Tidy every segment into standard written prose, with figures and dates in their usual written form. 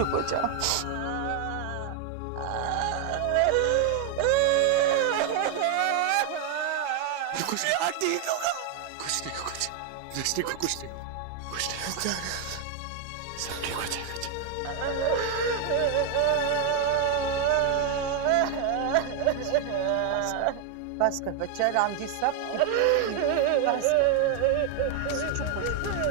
चुप हो जाओ। कुछ नहीं, ठीक होगा। कुछ नहीं, कुछ रश्मि को कुछ नहीं, कुछ नहीं, सब ठीक हो जाएगा। बस कर बच्चा, राम जी सब बस कर, चुप हो जाओ।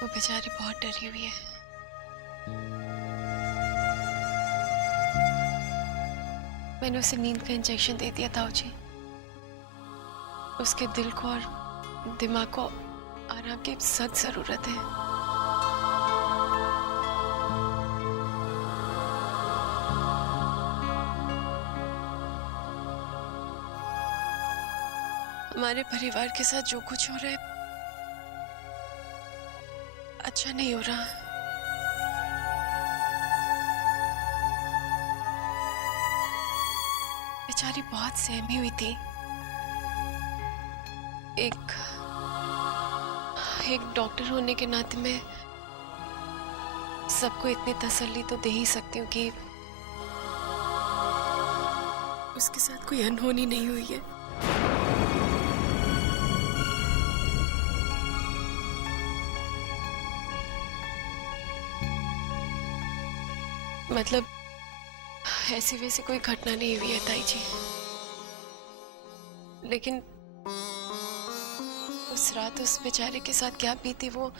वो बेचारी बहुत डरी हुई है। मैंने उसे नींद का इंजेक्शन दे दिया था जी। उसके दिल को और दिमाग को आराम की सख्त जरूरत है। हमारे परिवार के साथ जो कुछ हो रहा है अच्छा नहीं हो रहा। बेचारी बहुत सहमी हुई थी। एक डॉक्टर होने के नाते मैं सबको इतनी तसल्ली तो दे ही सकती हूँ कि उसके साथ कोई अनहोनी नहीं हुई है। मतलब ऐसी वैसी कोई घटना नहीं हुई है ताई जी, लेकिन उस रात उस बेचारे के साथ क्या बीती वो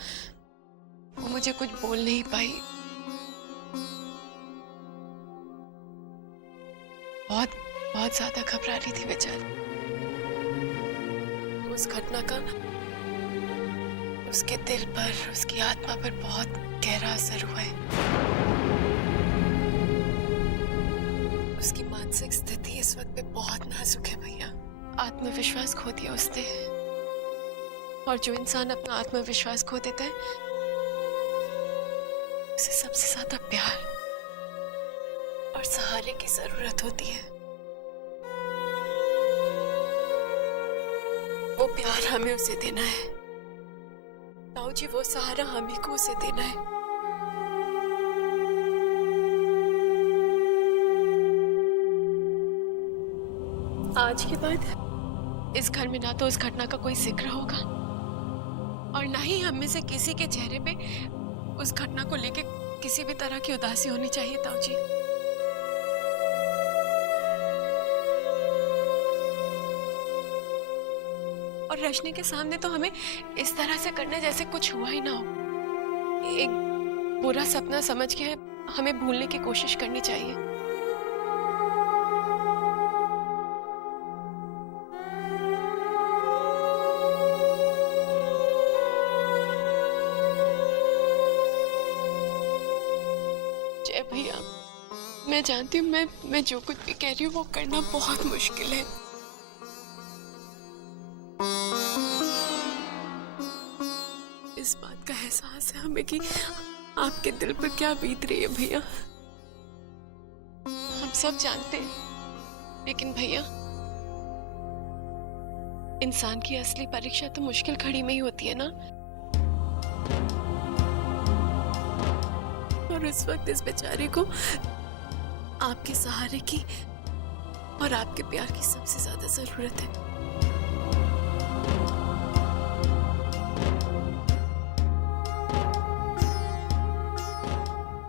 मुझे कुछ बोल नहीं पाई। बहुत बहुत ज्यादा घबरा रही थी बेचारी। उस घटना का उसके दिल पर, उसकी आत्मा पर बहुत गहरा असर हुआ है। उसकी मानसिक स्थिति इस वक्त पे बहुत नाजुक है भैया। आत्मविश्वास खो दिया उसने, और जो इंसान अपना आत्मविश्वास खो देता है उसे सबसे ज्यादा प्यार और सहारे की जरूरत होती है। वो प्यार हमें उसे देना है ताऊ जी, वो सहारा हमें को उसे देना है। आज के बाद इस घर में ना तो उस घटना का कोई जिक्र होगा और ना ही हम में से किसी के चेहरे पे उस घटना को लेके किसी भी तरह की उदासी होनी चाहिए ताऊ जी। और रश्मि के सामने तो हमें इस तरह से करना जैसे कुछ हुआ ही ना हो। बुरा सपना समझ के हमें भूलने की कोशिश करनी चाहिए। जय भैया, मैं जानती हूँ मैं जो कुछ भी कह रही हूँ वो करना बहुत मुश्किल है। इस बात का एहसास है हमें कि आपके दिल पर क्या बीत रही है भैया, हम सब जानते हैं। लेकिन भैया, इंसान की असली परीक्षा तो मुश्किल घड़ी में ही होती है ना। और इस वक्त इस बेचारे को आपके सहारे की और आपके प्यार की सबसे ज्यादा जरूरत है।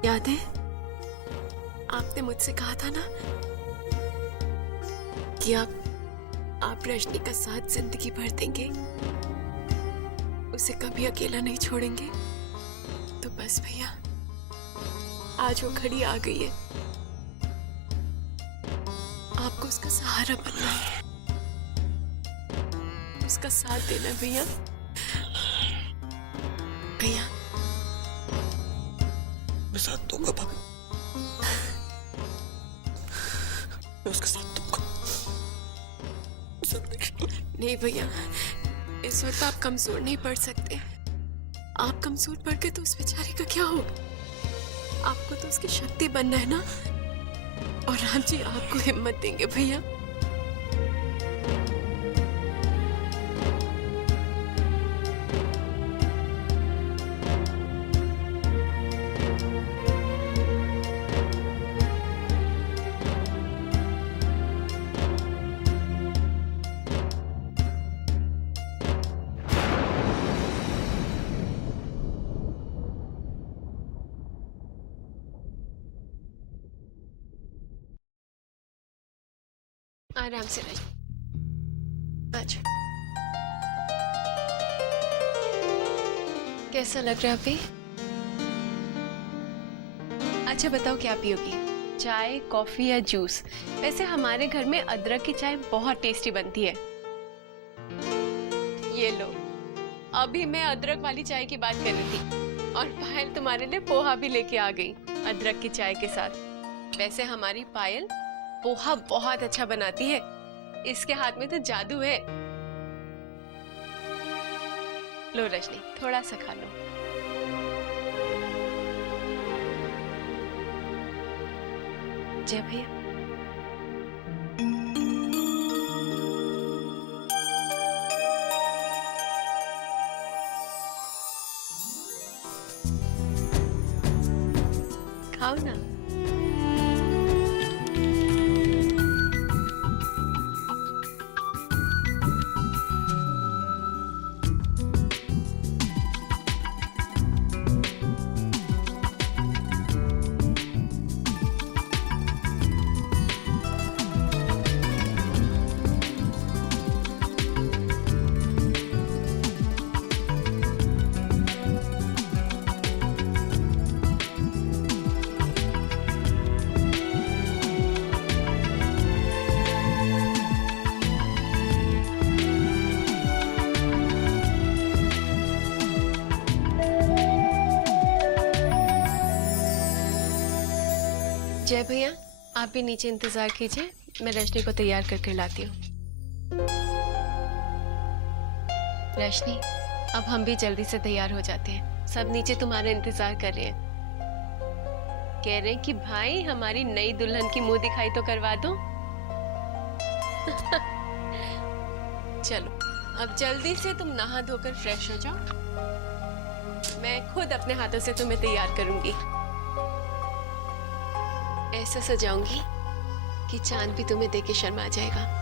याद है आपने मुझसे कहा था ना कि आप रजनी का साथ जिंदगी भर देंगे, उसे कभी अकेला नहीं छोड़ेंगे। तो बस भैया, आज वो घड़ी आ गई है। आपको उसका सहारा बनना है, उसका साथ देना है भैया। भैया, मैं साथ दूंगा भाभी, मैं उसका साथ दूंगा। नहीं भैया, इस वक्त आप कमजोर नहीं पड़ सकते। आप कमजोर पड़ गए तो उस बेचारे का क्या होगा? आपको तो उसकी शक्ति बनना है ना, और राम जी आपको हिम्मत देंगे भैया। आराम से रहिए। अच्छा, कैसा लग रहा है अभी? अच्छा बताओ, क्या पियोगी? चाय, कॉफी या जूस? वैसे हमारे घर में अदरक की चाय बहुत टेस्टी बनती है। ये लो, अभी मैं अदरक वाली चाय की बात कर रही थी और पायल तुम्हारे लिए पोहा भी लेके आ गई अदरक की चाय के साथ। वैसे हमारी पायल पोहा बहुत अच्छा बनाती है, इसके हाथ में तो जादू है। लो रजनी, थोड़ा सा खा लो। जय भैया। खाओ ना। जय भैया, आप भी नीचे इंतजार कीजिए, मैं रजनी को तैयार करके लाती हूँ। रजनी, अब हम भी जल्दी से तैयार हो जाते हैं, सब नीचे तुम्हारा इंतजार कर रहे हैं। कह रहे हैं कि भाई हमारी नई दुल्हन की मुंह दिखाई तो करवा दो। चलो, अब जल्दी से तुम नहा धोकर फ्रेश हो जाओ, मैं खुद अपने हाथों से तुम्हें तैयार करूंगी। ऐसा सजाऊंगी कि चांद भी तुम्हें देख के शर्मा जाएगा।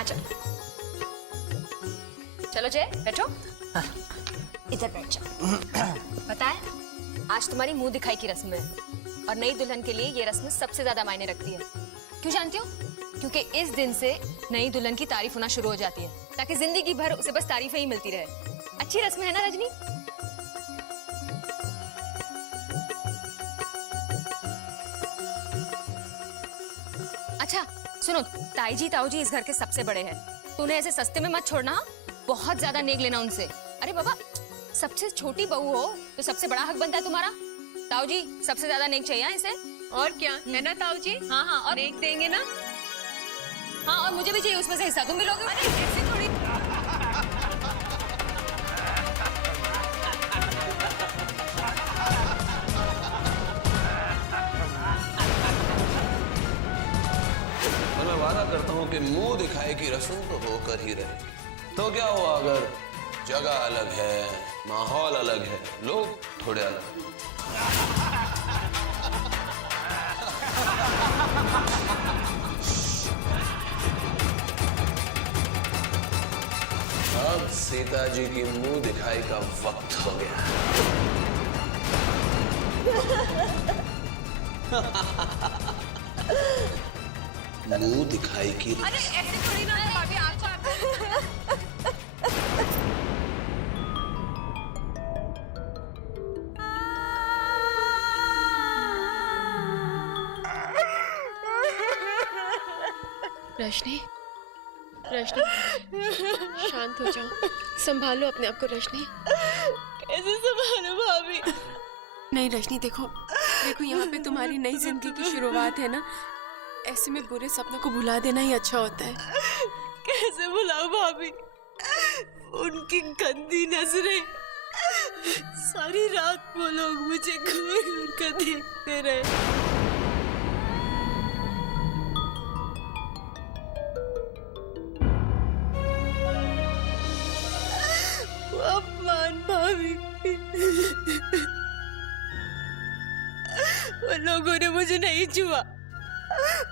आजा। चलो जय बैठो। इधर बैठ जाओ। पता है आज तुम्हारी मुंह दिखाई की रस्म है और नई दुल्हन के लिए ये रस्म सबसे ज्यादा मायने रखती है। क्यों जानती हो? क्योंकि इस दिन से नई दुल्हन की तारीफ होना शुरू हो जाती है ताकि जिंदगी भर उसे बस तारीफें ही मिलती रहे। अच्छी रस्म है ना रजनी? अच्छा सुनो, ताई जी ताऊ जी इस घर के सबसे बड़े हैं, तो उन्हें ऐसे सस्ते में मत छोड़ना। बहुत ज्यादा नेक लेना उनसे। अरे बाबा, सबसे छोटी बहू हो तो सबसे बड़ा हक बनता है तुम्हारा। ताऊ जी सबसे ज्यादा नेक चाहिए इसे। और क्या है ना ताऊ जी? हाँ हाँ, और नेक देंगे ना? हाँ, और मुझे भी चाहिए उसमें से हिस्सा। तुम भी लोगे? अरे ऐसे थोड़ी। और मैं वादा करता हूँ कि मुंह दिखाए की रस्म तो होकर ही रहे। तो क्या हुआ अगर जगह अलग है, माहौल अलग है, लोग थोड़े अलग। अब सीता जी की मुंह दिखाई का वक्त हो गया। मुंह दिखाई की। अरे ऐसे थोड़ी ना भाभी, आपको रजनी, रजनी, शांत हो जाओ, संभालो अपने आप को रजनी। कैसे संभालो भाभी? नहीं रजनी, देखो देखो, यहाँ पे तुम्हारी नई जिंदगी की शुरुआत है ना, ऐसे में बुरे सपनों को भुला देना ही अच्छा होता है। कैसे भुलाओ भाभी? उनकी गंदी नजरें, सारी रात वो लोग मुझे घूर कर देखते रहे। अपमान भाभी, वो लोगों ने मुझे नहीं छुआ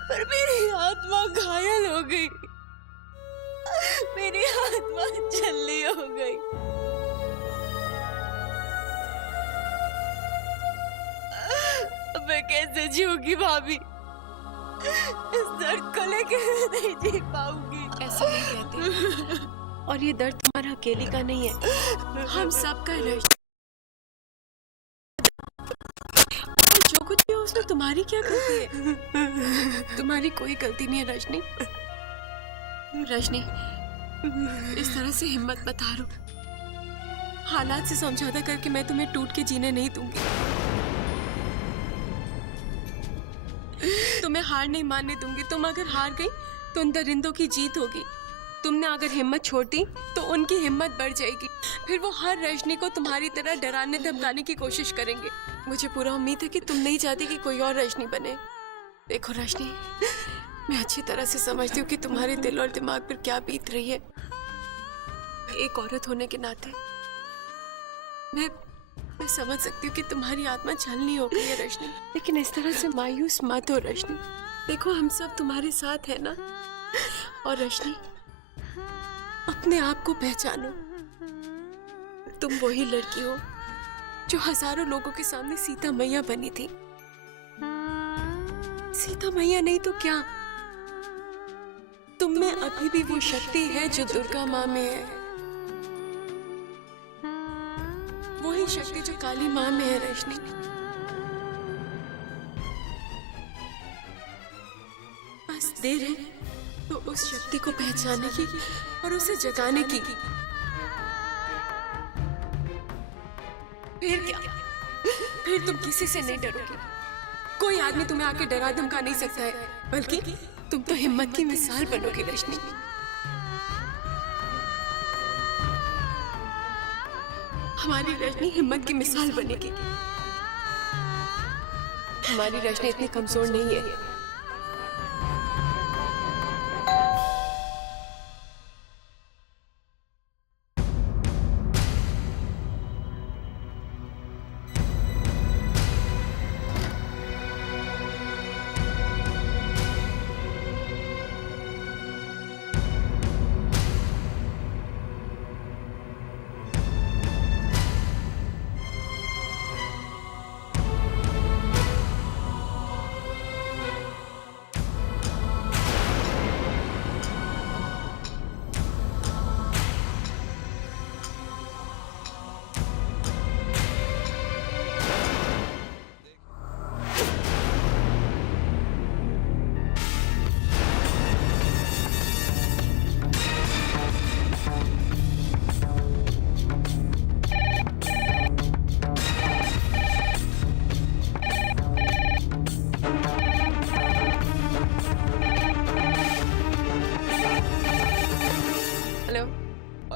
पर मेरी आत्मा घायल हो गई, मेरी आत्मा छल्ली हो गई। अब मैं कैसे जीऊंगी भाभी? इस दर्द को लेकर नहीं जी पाऊंगी। ऐसा नहीं कहते, और ये दर्द तुम्हारा अकेले का नहीं है, हम सब का है। जो कुछ भी हो उसमें तुम्हारी क्या गलती है? तुम्हारी कोई गलती नहीं है रजनी। रजनी, इस तरह से हिम्मत मत हारो। हालात से समझौता करके मैं तुम्हें टूट के जीने नहीं दूंगी। तुम्हें हार नहीं मानने दूंगी। तुम अगर हार गई तो उन दरिंदों की जीत होगी। तुमने अगर हिम्मत छोड़ दी तो उनकी हिम्मत बढ़ जाएगी। फिर वो हर रजनी को तुम्हारी तरह डराने धमकाने की कोशिश करेंगे। मुझे पूरा उम्मीद है कि तुम नहीं चाहती कि कोई और रजनी बने। देखो रजनी, मैं अच्छी तरह से समझती हूँ कि तुम्हारे दिल और दिमाग पर क्या बीत रही है। एक औरत होने के नाते मैं समझ सकती हूँ कि तुम्हारी आत्मा छलनी हो गई है रजनी, लेकिन इस तरह से मायूस मत हो रजनी। देखो हम सब तुम्हारे साथ है ना। और रजनी, अपने आप को पहचानो। तुम वही लड़की हो जो हजारों लोगों के सामने सीता मैया बनी थी। सीता मैया नहीं तो क्या, तुम में अभी भी वो शक्ति है जो दुर्गा माँ में है, वही शक्ति जो काली माँ में है रजनी। बस देर है तो उस शक्ति को पहचानने की और उसे जगाने की। फिर क्या? फिर तुम किसी से नहीं डरोगे। कोई आदमी तुम्हें आके डरा धमका नहीं सकता है, बल्कि तुम तो हिम्मत की मिसाल बनोगे रजनी। हमारी रजनी हिम्मत की मिसाल बनेगी। हमारी रजनी इतनी कमजोर नहीं है।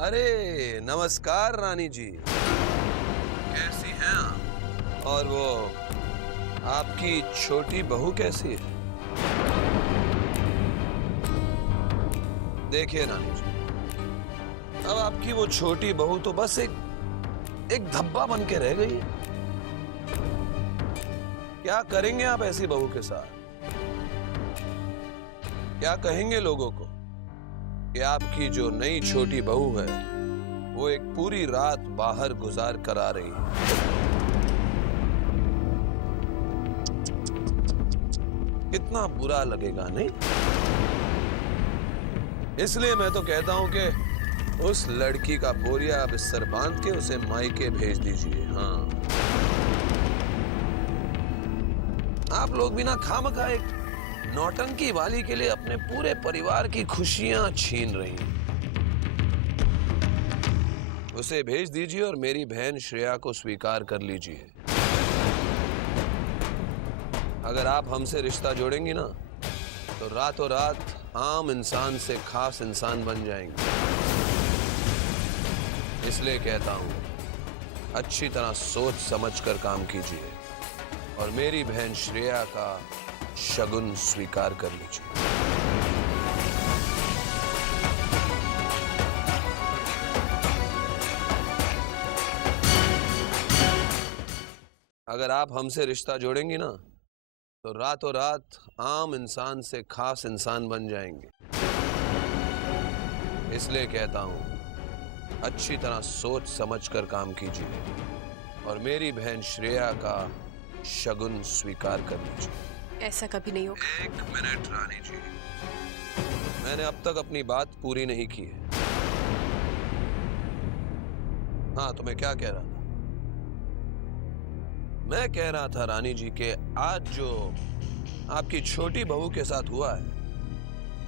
अरे नमस्कार रानी जी, कैसी हैं आप? और वो आपकी छोटी बहू कैसी है? देखिए रानी जी, अब आपकी वो छोटी बहू तो बस एक धब्बा बन के रह गई है। क्या करेंगे आप ऐसी बहू के साथ? क्या कहेंगे लोगों को कि आपकी जो नई छोटी बहू है वो एक पूरी रात बाहर गुजार कर आ रही है? कितना बुरा लगेगा, नहीं? इसलिए मैं तो कहता हूं कि उस लड़की का बोरिया बिस्तर बांध के उसे मायके भेज दीजिए। हाँ, आप लोग भी ना खामखा एक नौटंकी वाली के लिए अपने पूरे परिवार की खुशियां छीन रही हैं। उसे भेज दीजिए और मेरी बहन श्रेया को स्वीकार कर लीजिए। अगर आप हमसे रिश्ता जोड़ेंगी ना तो रातों रात आम इंसान से खास इंसान बन जाएंगे। इसलिए कहता हूं, अच्छी तरह सोच समझकर काम कीजिए और मेरी बहन श्रेया का शगुन स्वीकार कर लीजिए। अगर आप हमसे रिश्ता जोड़ेंगी ना तो रातों रात आम इंसान से खास इंसान बन जाएंगे। इसलिए कहता हूं, अच्छी तरह सोच समझकर काम कीजिए और मेरी बहन श्रेया का शगुन स्वीकार कर लीजिए। ऐसा कभी नहीं होगा। 1 मिनट रानी जी, मैंने अब तक अपनी बात पूरी नहीं की है। हाँ, तो मैं क्या कह रहा था? मैं कह रहा था रानी जी कि आज जो आपकी छोटी बहू के साथ हुआ है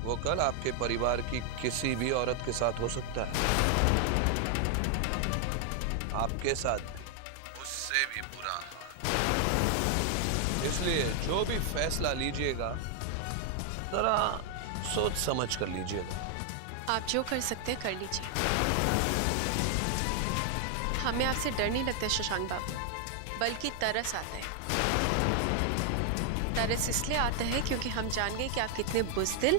वो कल आपके परिवार की किसी भी औरत के साथ हो सकता है। आपके साथ उससे भी बुरा। इसलिए जो भी फैसला लीजिएगा जरा सोच समझ कर लीजिएगा। आप जो कर सकते हैं कर लीजिए। हमें आपसे डर नहीं लगता शशांक बाबू, बल्कि तरस आता है। तरस इसलिए आता है क्योंकि हम जान गए कि आप कितने बुज़दिल,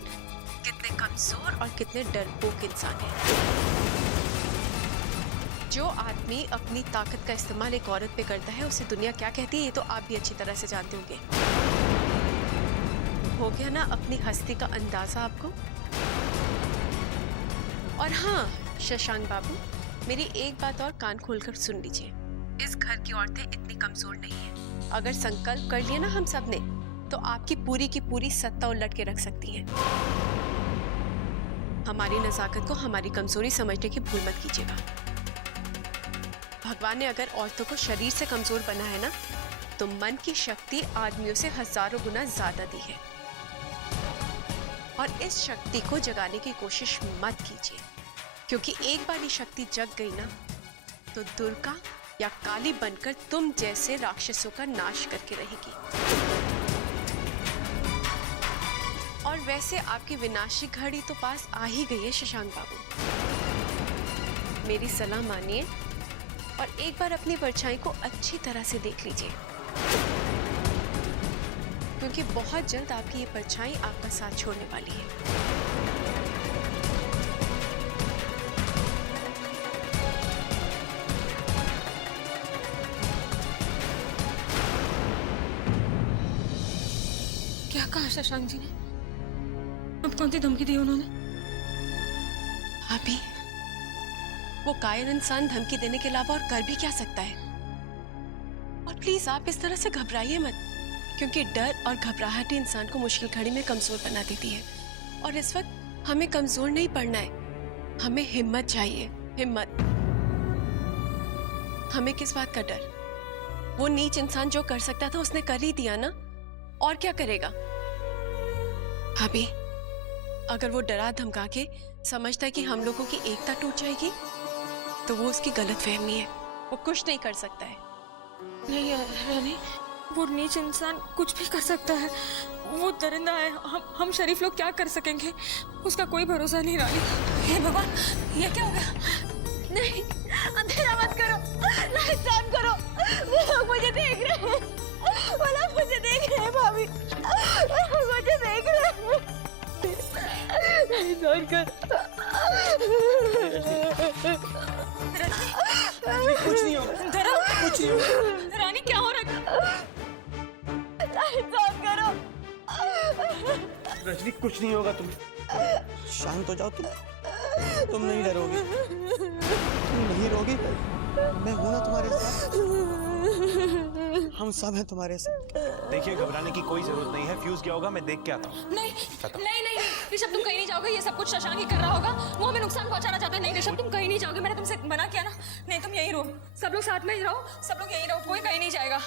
कितने कमजोर और कितने डरपोक इंसान हैं। जो आदमी अपनी ताकत का इस्तेमाल एक औरत पे करता है उसे दुनिया क्या कहती है ये तो आप भी अच्छी तरह से जानते होंगे। हो गया ना अपनी हस्ती का अंदाजा आपको? और हाँ शशांक बाबू, मेरी एक बात और कान खोलकर सुन लीजिए। इस घर की औरतें इतनी कमजोर नहीं है। अगर संकल्प कर लिया ना हम सब ने तो आपकी पूरी की पूरी सत्ता उलट के रख सकती हैं। हमारी नजाकत को हमारी कमजोरी समझने की भूल मत कीजिएगा। भगवान ने अगर औरतों को शरीर से कमजोर बना है ना तो मन की शक्ति आदमियों से हजारों गुना ज्यादा दी है। और इस शक्ति को जगाने की कोशिश मत कीजिए, क्योंकि एक बार ये शक्ति जग गई ना तो दुर्गा या काली बनकर तुम जैसे राक्षसों का नाश करके रहेगी। और वैसे आपकी विनाशी घड़ी तो पास आ ही गई है शशांक बाबू। मेरी सलाह मानिए और एक बार अपनी परछाई को अच्छी तरह से देख लीजिए, क्योंकि बहुत जल्द आपकी ये परछाई आपका साथ छोड़ने वाली है। क्या कहा शशांक जी ने? अब कौन सी धमकी दी उन्होंने? अभी वो कायर इंसान धमकी देने के अलावा और कर भी क्या सकता है? और प्लीज आप इस तरह से घबराइए मत, क्योंकि डर और घबराहट ही इंसान को मुश्किल घड़ी में कमजोर बना देती है। और इस वक्त हमें कमजोर नहीं पड़ना है, हमें हिम्मत चाहिए। हिम्मत। हमें किस बात का डर? वो नीच इंसान जो कर सकता था उसने कर ही दिया ना, और क्या करेगा? अभी अगर वो डरा धमका के समझता है कि हम लोगों की एकता टूट जाएगी तो वो उसकी गलतफहमी है। वो कुछ नहीं कर सकता है। नहीं रानी, वो नीच इंसान कुछ भी कर सकता है। वो दरिंदा है, हम शरीफ लोग क्या कर सकेंगे? उसका कोई भरोसा नहीं रानी। हे भगवान, ये क्या हो गया? नहीं, अंधेरा मत करो, लाइट ऑन करो। वो लोग मुझे देख रहे हैं, वो लोग मुझे देख रहे हैं भाभी, मुझे देख रहे हैं। लाइट ऑन कर। कुछ नहीं होगा, कुछ नहीं होगा। रानी क्या हो रहा है? लाइट ऑन करो। रजनी कुछ नहीं होगा, तुम्हें शांत हो जाओ। तुम नहीं डरोगी, तुम नहीं रोगी। मैं हूं ना तुम्हारे साथ, हम सब हैं तुम्हारे साथ। देखिए, घबराने की कोई जरूरत नहीं है। फ्यूज गया होगा, मैं देख के आता हूँ। नहीं नहीं नहीं ऋषभ, तुम कहीं नहीं जाओगे। ये सब कुछ शशांक ही कर रहा होगा, वो हमें नुकसान पहुंचाना चाहता है। नहीं ऋषभ, तुम कहीं नहीं जाओगे, मैंने तुमसे मना किया ना। नहीं, तुम यहीं रहो, सब लोग साथ में ही रहो, सब लोग यहीं रहो, कोई कहीं नहीं जाएगा।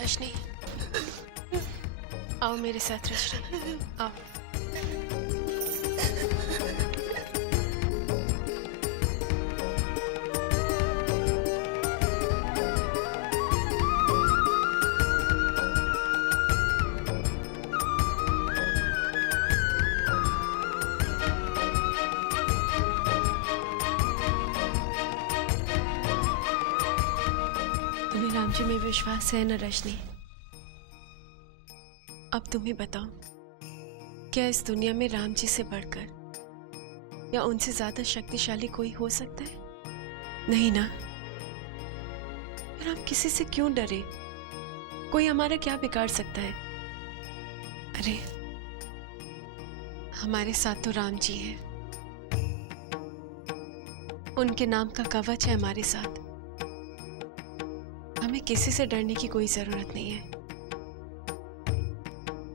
रजनी, आओ मेरे साथ। रजनी, आओ। तुम्हें राम जी में विश्वास है न रजनी? अब तुम ही बताओ, क्या इस दुनिया में राम जी से बढ़कर या उनसे ज्यादा शक्तिशाली कोई हो सकता है? नहीं ना। फिर हम किसी से क्यों डरे? कोई हमारा क्या बिगाड़ सकता है? अरे हमारे साथ तो राम जी हैं, उनके नाम का कवच है हमारे साथ। हमें किसी से डरने की कोई जरूरत नहीं है।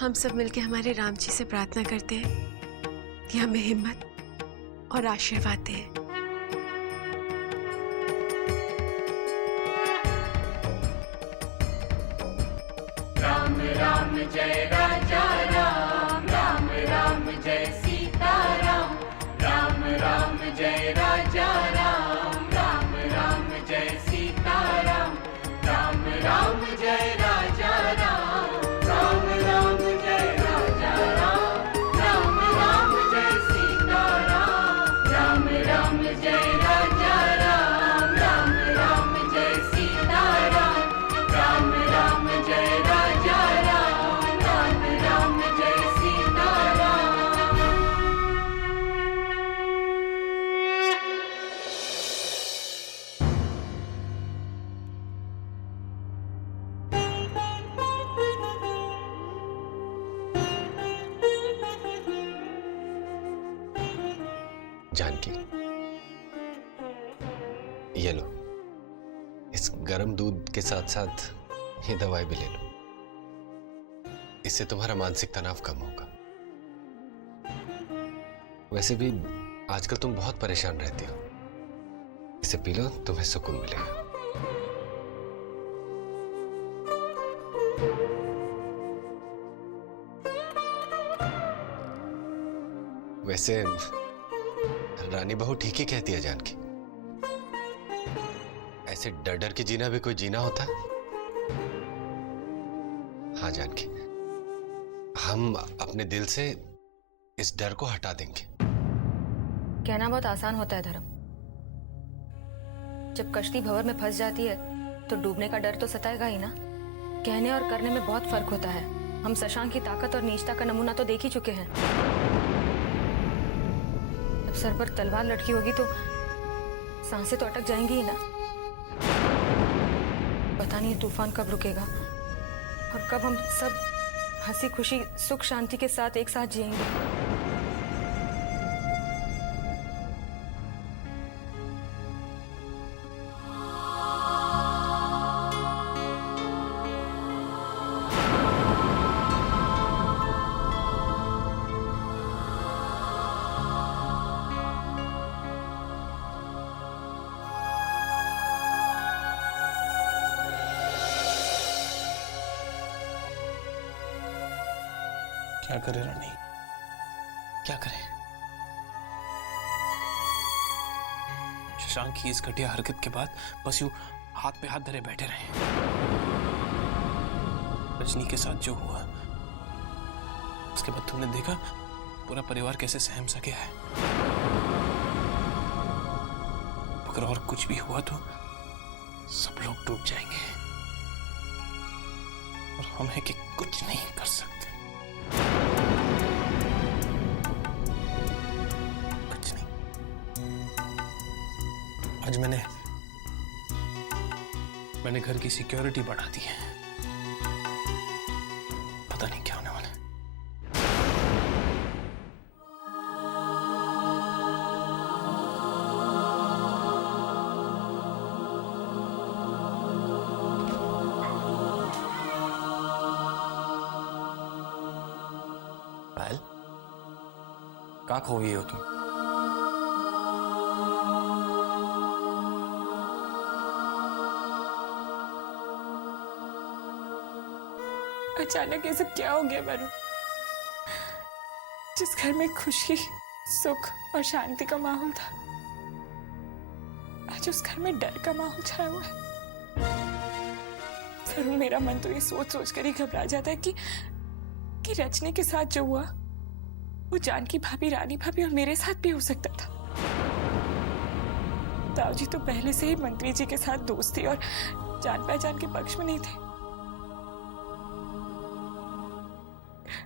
हम सब मिलकर हमारे राम जी से प्रार्थना करते हैं कि हमें हिम्मत और आशीर्वाद दें। राम राम जय राजा राम, राम राम जय सीता राम, राम राम जय राजा राम, राम राम जय सीता राम, राम राम जय राजा राम, राम राम जय राजा राम, राम राम जय सीता राम, राम राम जय राजा राम, राम राम जय सीता राम, राम राम जय राजा राम, राम राम जय सीता राम। जानकी, ये लो, इस गर्म दूध के साथ साथ ये दवाई भी ले लो। इससे तुम्हारा मानसिक तनाव कम होगा। वैसे भी आजकल तुम बहुत परेशान रहती हो, इसे पी लो, तुम्हें सुकून मिलेगा। वैसे रानी बहू ठीक ही कहती है जानकी, ऐसे डर डर के जीना भी कोई जीना होता है। हाँ जानकी, हम अपने दिल से इस डर को हटा देंगे। कहना बहुत आसान होता है धर्म, जब कश्ती भंवर में फंस जाती है तो डूबने का डर तो सताएगा ही ना। कहने और करने में बहुत फर्क होता है। हम शशांक की ताकत और नीचता का नमूना तो देख ही चुके हैं। सर पर तलवार लटकी होगी तो सांसें तो अटक जाएंगी ही ना। पता नहीं तूफान कब रुकेगा और कब हम सब हंसी खुशी सुख शांति के साथ एक साथ जिएंगे। क्या करे रानी, क्या करे? शशांक की इस घटिया हरकत के बाद बस यूं हाथ पे हाथ धरे बैठे रहे। रजनी के साथ जो हुआ उसके बाद तुमने देखा पूरा परिवार कैसे सहम सके है। अगर और कुछ भी हुआ तो सब लोग डूब जाएंगे और हम है कि कुछ नहीं कर सकते। कुछ नहीं। आज मैंने घर की सिक्योरिटी बढ़ा दी है। पता नहीं क्या होने वाला है। पायल, कहाँ खो गई हो तुम? अचानक ये सब क्या हो गया वरुण? जिस घर में खुशी, सुख और शांति का माहौल था, आज उस घर में डर का माहौल छाया हुआ है। वरुण, मेरा मन तो ये सोच सोच कर ही घबरा जाता है कि रजनी के साथ जो हुआ वो जानकी भाभी, रानी भाभी और मेरे साथ भी हो सकता था। ताऊजी तो पहले से ही मंत्री जी के साथ दोस्ती और जान पहचान के पक्ष में नहीं थे।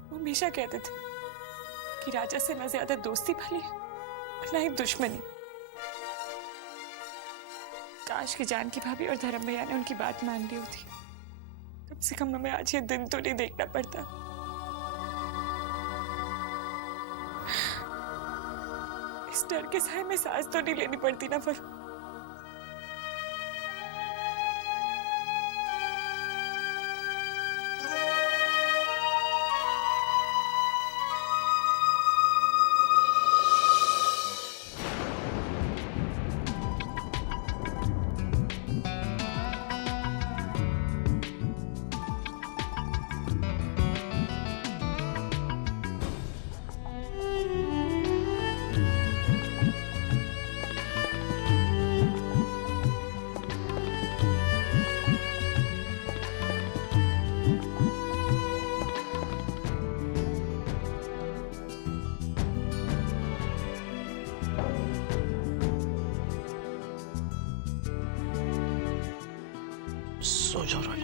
वो हमेशा कहते थे कि राजा से न ज्यादा दोस्ती भली है और न ही दुश्मनी। काश की जानकी भाभी और धर्म भैया ने उनकी बात मान ली होती, कम से कम हमें आज ये दिन तो नहीं देखना पड़ता। इस डर के साए में सांस तो नहीं लेनी पड़ती ना वरुण। सो जाओ रानी।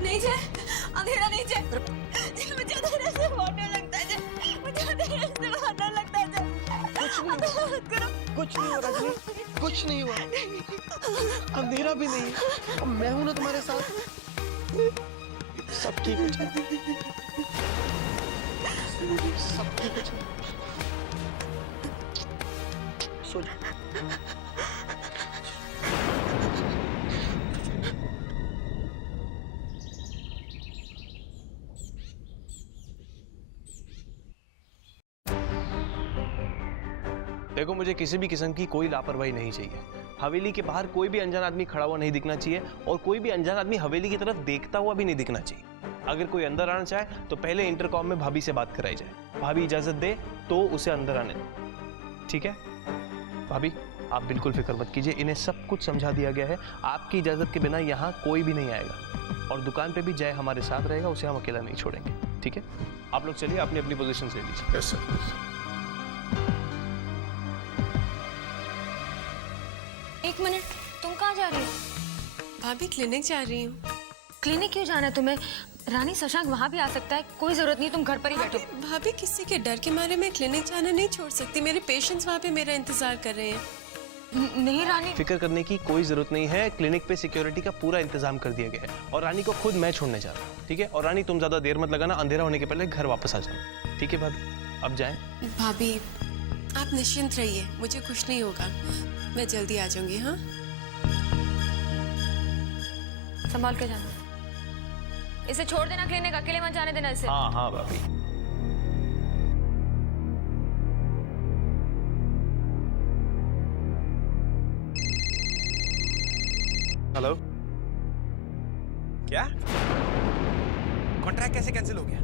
नहीं जय, अंधेरा नहीं जय। मुझे अंधेरे से मारने लगता है जय, मुझे अंधेरे से मारने लगता है जय। कुछ नहीं हुआ रजनी, कुछ नहीं हुआ। अंधेरा भी नहीं, अब मैं हूं ना तुम्हारे साथ। सब ठीक हो जाएगा, सब ठीक हो जाएगा। सो जाओ। देखो, मुझे किसी भी किस्म की कोई लापरवाही नहीं चाहिए। हवेली के बाहर कोई भी अनजान आदमी खड़ा हुआ नहीं दिखना चाहिए और कोई भी अनजान आदमी हवेली की तरफ देखता हुआ भी नहीं दिखना चाहिए। अगर कोई अंदर आना चाहे तो पहले इंटरकॉम में भाभी से बात कराई जाए। भाभी इजाजत दे तो उसे अंदर आने दो, ठीक है? भाभी, आप बिल्कुल फिक्र मत कीजिए, इन्हें सब कुछ समझा दिया गया है। आपकी इजाजत के बिना यहाँ कोई भी नहीं आएगा और दुकान पे भी जय हमारे साथ रहेगा, उसे हम अकेला नहीं छोड़ेंगे, ठीक है? आप लोग चलिए, अपनी अपनी पोजीशन ले लीजिए। Yes sir. एक मिनट, तुम कहाँ जा रही हो? भाभी क्लिनिक जा रही हूँ। क्लिनिक क्यों जाना है तुम्हें? रानी शशांक वहाँ भी आ सकता है, कोई जरूरत नहीं, तुम घर पर ही बैठो। भाभी किसी के डर के मारे मैं क्लिनिक जाना नहीं छोड़ सकती। मेरे पेशेंट्स वहाँ पे मेरा इंतजार कर रहे हैं। नहीं रानी, फिक्र करने की कोई जरूरत नहीं है। क्लिनिक पे सिक्योरिटी का पूरा इंतजाम कर दिया गया है और रानी को खुद मैं छोड़ने जा रहा हूँ, ठीक है? और रानी तुम ज्यादा देर मत लगाना, अंधेरा होने के पहले घर वापस आ जाना, ठीक है भाभी? अब जाएं। भाभी आप निश्चिंत रहिए, मुझे कुछ नहीं होगा, मैं जल्दी आ जाऊंगी। हाँ, संभाल के जाना। इसे छोड़ देना क्लिनिक, अकेले मत जाने देना इसे। हाँ हाँ भाभी। हेलो, क्या कॉन्ट्रैक्ट कैसे कैंसिल हो गया?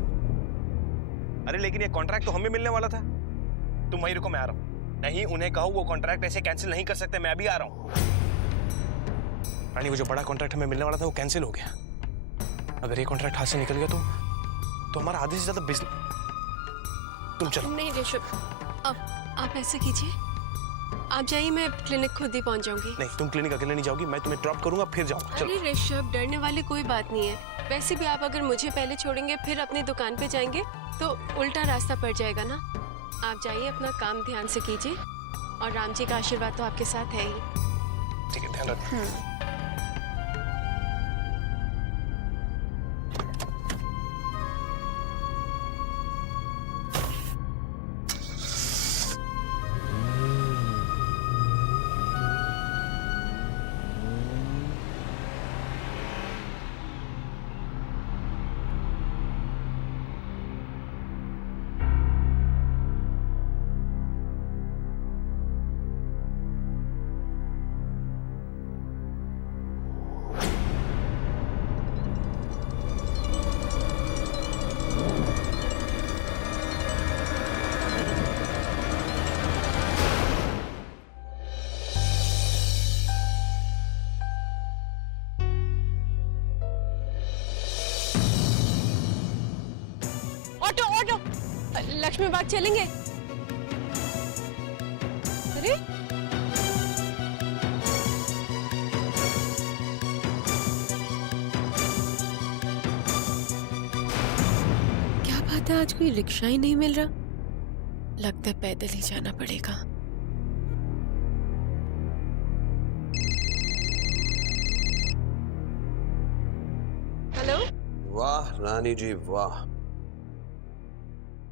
अरे लेकिन ये कॉन्ट्रैक्ट तो हमें मिलने वाला था। तुम वहीं रुको, मैं आ रहा हूँ। नहीं, उन्हें कहो वो कॉन्ट्रैक्ट ऐसे कैंसिल नहीं कर सकते, मैं अभी आ रहा हूँ। रानी, वो जो बड़ा कॉन्ट्रैक्ट हमें मिलने वाला था वो कैंसिल हो गया। अगर ये कॉन्ट्रैक्ट हाथ से निकल गया तो हमारा आधे से ज्यादा बिजनेस। तुम चलो। नहीं ऋषभ, आप ऐसे कीजिए, आप जाइए, मैं क्लिनिक खुद ही पहुंच जाऊंगी। नहीं, तुम क्लिनिक अकेले नहीं जाओगी, मैं तुम्हें ड्रॉप करूंगा फिर जाऊंगा। चलो। अरे ऋषभ, डरने वाली कोई बात नहीं है। वैसे भी आप अगर मुझे पहले छोड़ेंगे फिर अपनी दुकान पे जाएंगे तो उल्टा रास्ता पड़ जाएगा ना। आप जाइए, अपना काम ध्यान से कीजिए और राम जी का आशीर्वाद तो आपके साथ है ही। ठीक है, ध्यान रखना। ऑटो ऑटो, लक्ष्मी बाग चलेंगे। अरे क्या बात है, आज कोई रिक्शा ही नहीं मिल रहा। लगता है पैदल ही जाना पड़ेगा। हेलो। वाह रानी जी वाह,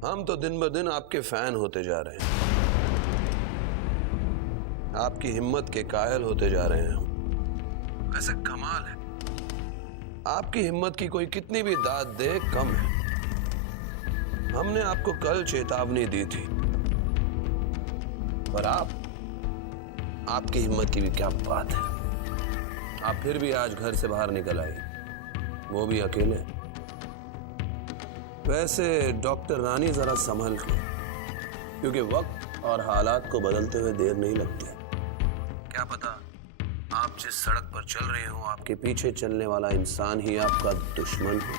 हम तो दिन ब दिन आपके फैन होते जा रहे हैं, आपकी हिम्मत के कायल होते जा रहे हैं। वैसे कमाल है, आपकी हिम्मत की कोई कितनी भी दाद दे कम है। हमने आपको कल चेतावनी दी थी, पर आपकी हिम्मत की भी क्या बात है। आप फिर भी आज घर से बाहर निकल आई, वो भी अकेले। वैसे डॉक्टर रानी जरा संभल के, क्योंकि वक्त और हालात को बदलते हुए देर नहीं लगती। क्या पता आप जिस सड़क पर चल रहे हो, आपके पीछे चलने वाला इंसान ही आपका दुश्मन हो।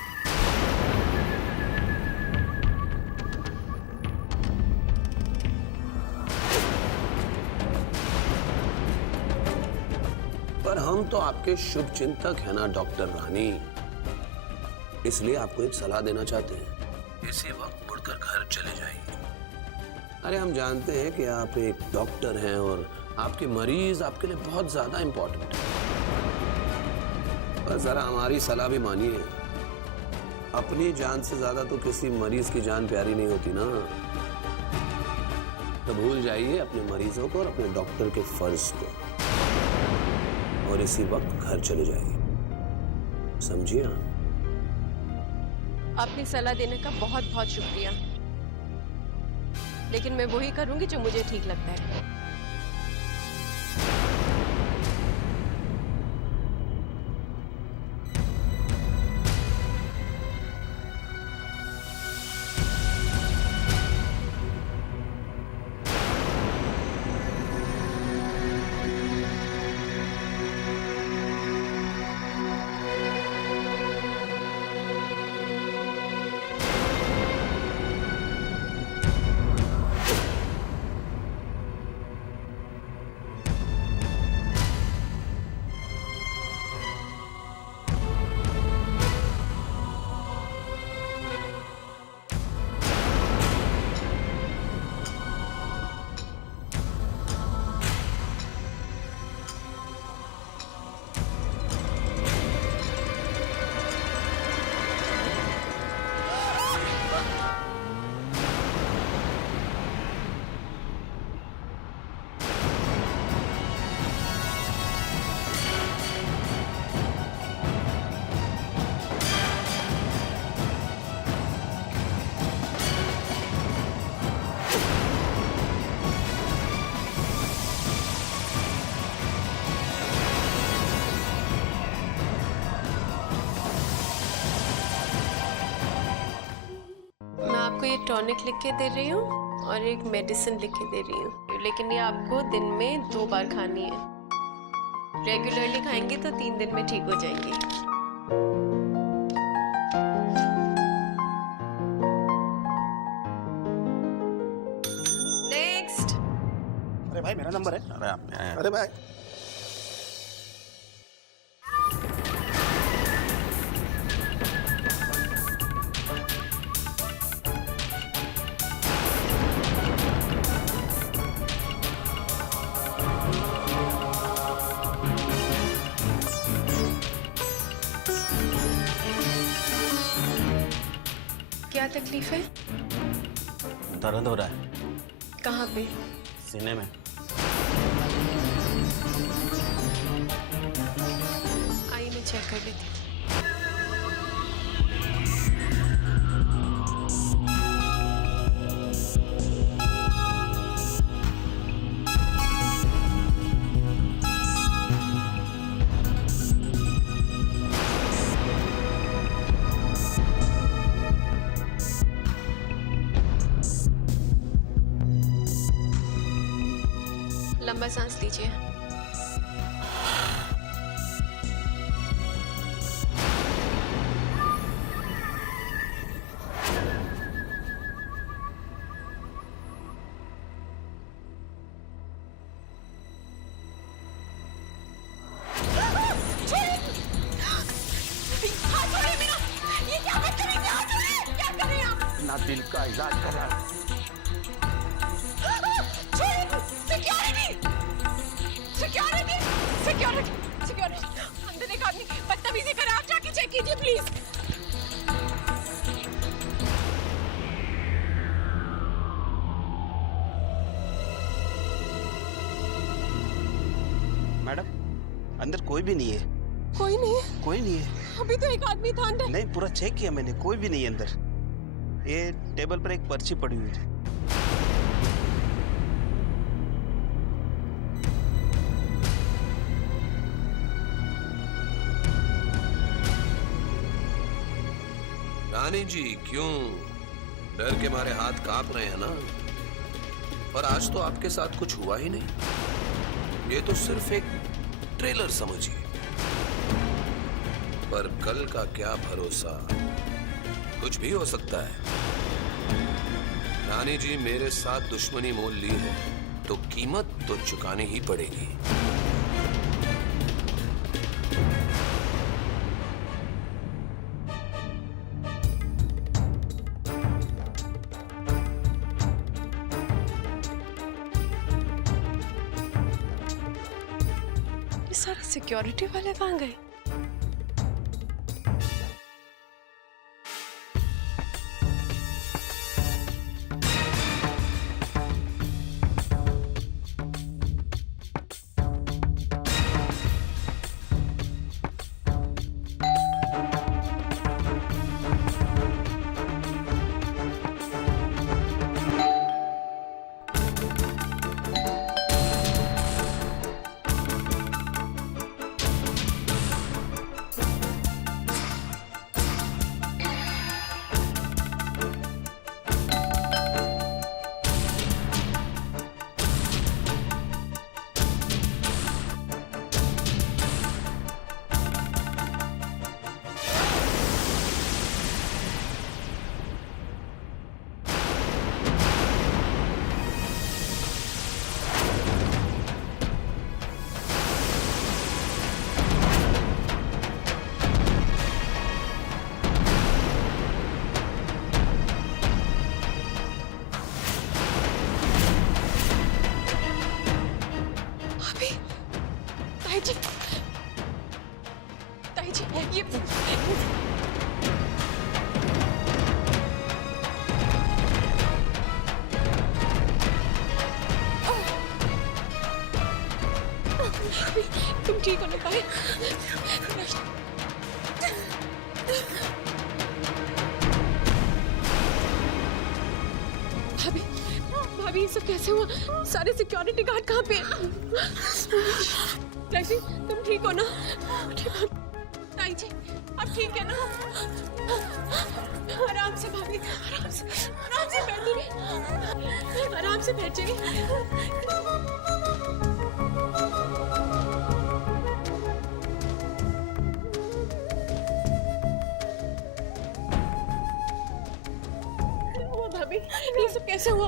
पर हम तो आपके शुभ चिंतक हैं ना डॉक्टर रानी, इसलिए आपको एक सलाह देना चाहते हैं। इसी वक्त मुड़कर घर चले जाइए। अरे हम जानते हैं कि आप एक डॉक्टर हैं और आपके मरीज आपके लिए बहुत ज्यादा इंपॉर्टेंट है, पर जरा हमारी सलाह भी मानिए। अपनी जान से ज्यादा तो किसी मरीज की जान प्यारी नहीं होती ना। तो भूल जाइए अपने मरीजों को और अपने डॉक्टर के फर्ज को, और इसी वक्त घर चले जाइए, समझिए आप? अपनी सलाह देने का बहुत बहुत शुक्रिया, लेकिन मैं वही करूंगी जो मुझे ठीक लगता है। टॉनिक लिख के दे रही हूँ और एक मेडिसिन लिख के दे रही हूँ, लेकिन ये आपको दिन में 2 बार खानी है। रेगुलरली खाएंगे तो 3 दिन में ठीक हो जाएंगी। नेक्स्ट। अरे भाई मेरा नंबर है। अरे भाई क्या तकलीफ है? दर्द हो रहा है कहाँ पे? सीने में। आइए मैं चेक कर लेती हूँ। लंबा सांस लीजिए। ना दिल का इलाज कर रहा है। सिक्योरिटी अंदर एक आदमी बदतमीजी कर रहा है, आप जाके चेक कीजिए प्लीज। मैडम अंदर कोई भी नहीं है। कोई नहीं है? कोई नहीं है। अभी तो एक आदमी था अंदर। नहीं पूरा चेक किया मैंने, कोई भी नहीं है अंदर। ये टेबल पर एक पर्ची पड़ी हुई है। रानी जी क्यों डर के मारे हाथ कांप रहे हैं ना? पर आज तो आपके साथ कुछ हुआ ही नहीं। ये तो सिर्फ एक ट्रेलर समझिए, पर कल का क्या भरोसा, कुछ भी हो सकता है। रानी जी मेरे साथ दुश्मनी मोल ली है तो कीमत तो चुकानी ही पड़ेगी। ये सारे सिक्योरिटी वाले कहाँ गए? ताई जी ये तुम ठीक हो ना ताई? भाभी भाभी ये सब कैसे हुआ? सारे सिक्योरिटी गार्ड कहाँ पे हैं? ताई जी तुम ठीक हो ना? ताई जी अब ठीक है ना? आराम से भाभी, आराम से बैठिए, आराम से बैठिए। भाभी ये सब कैसे हुआ?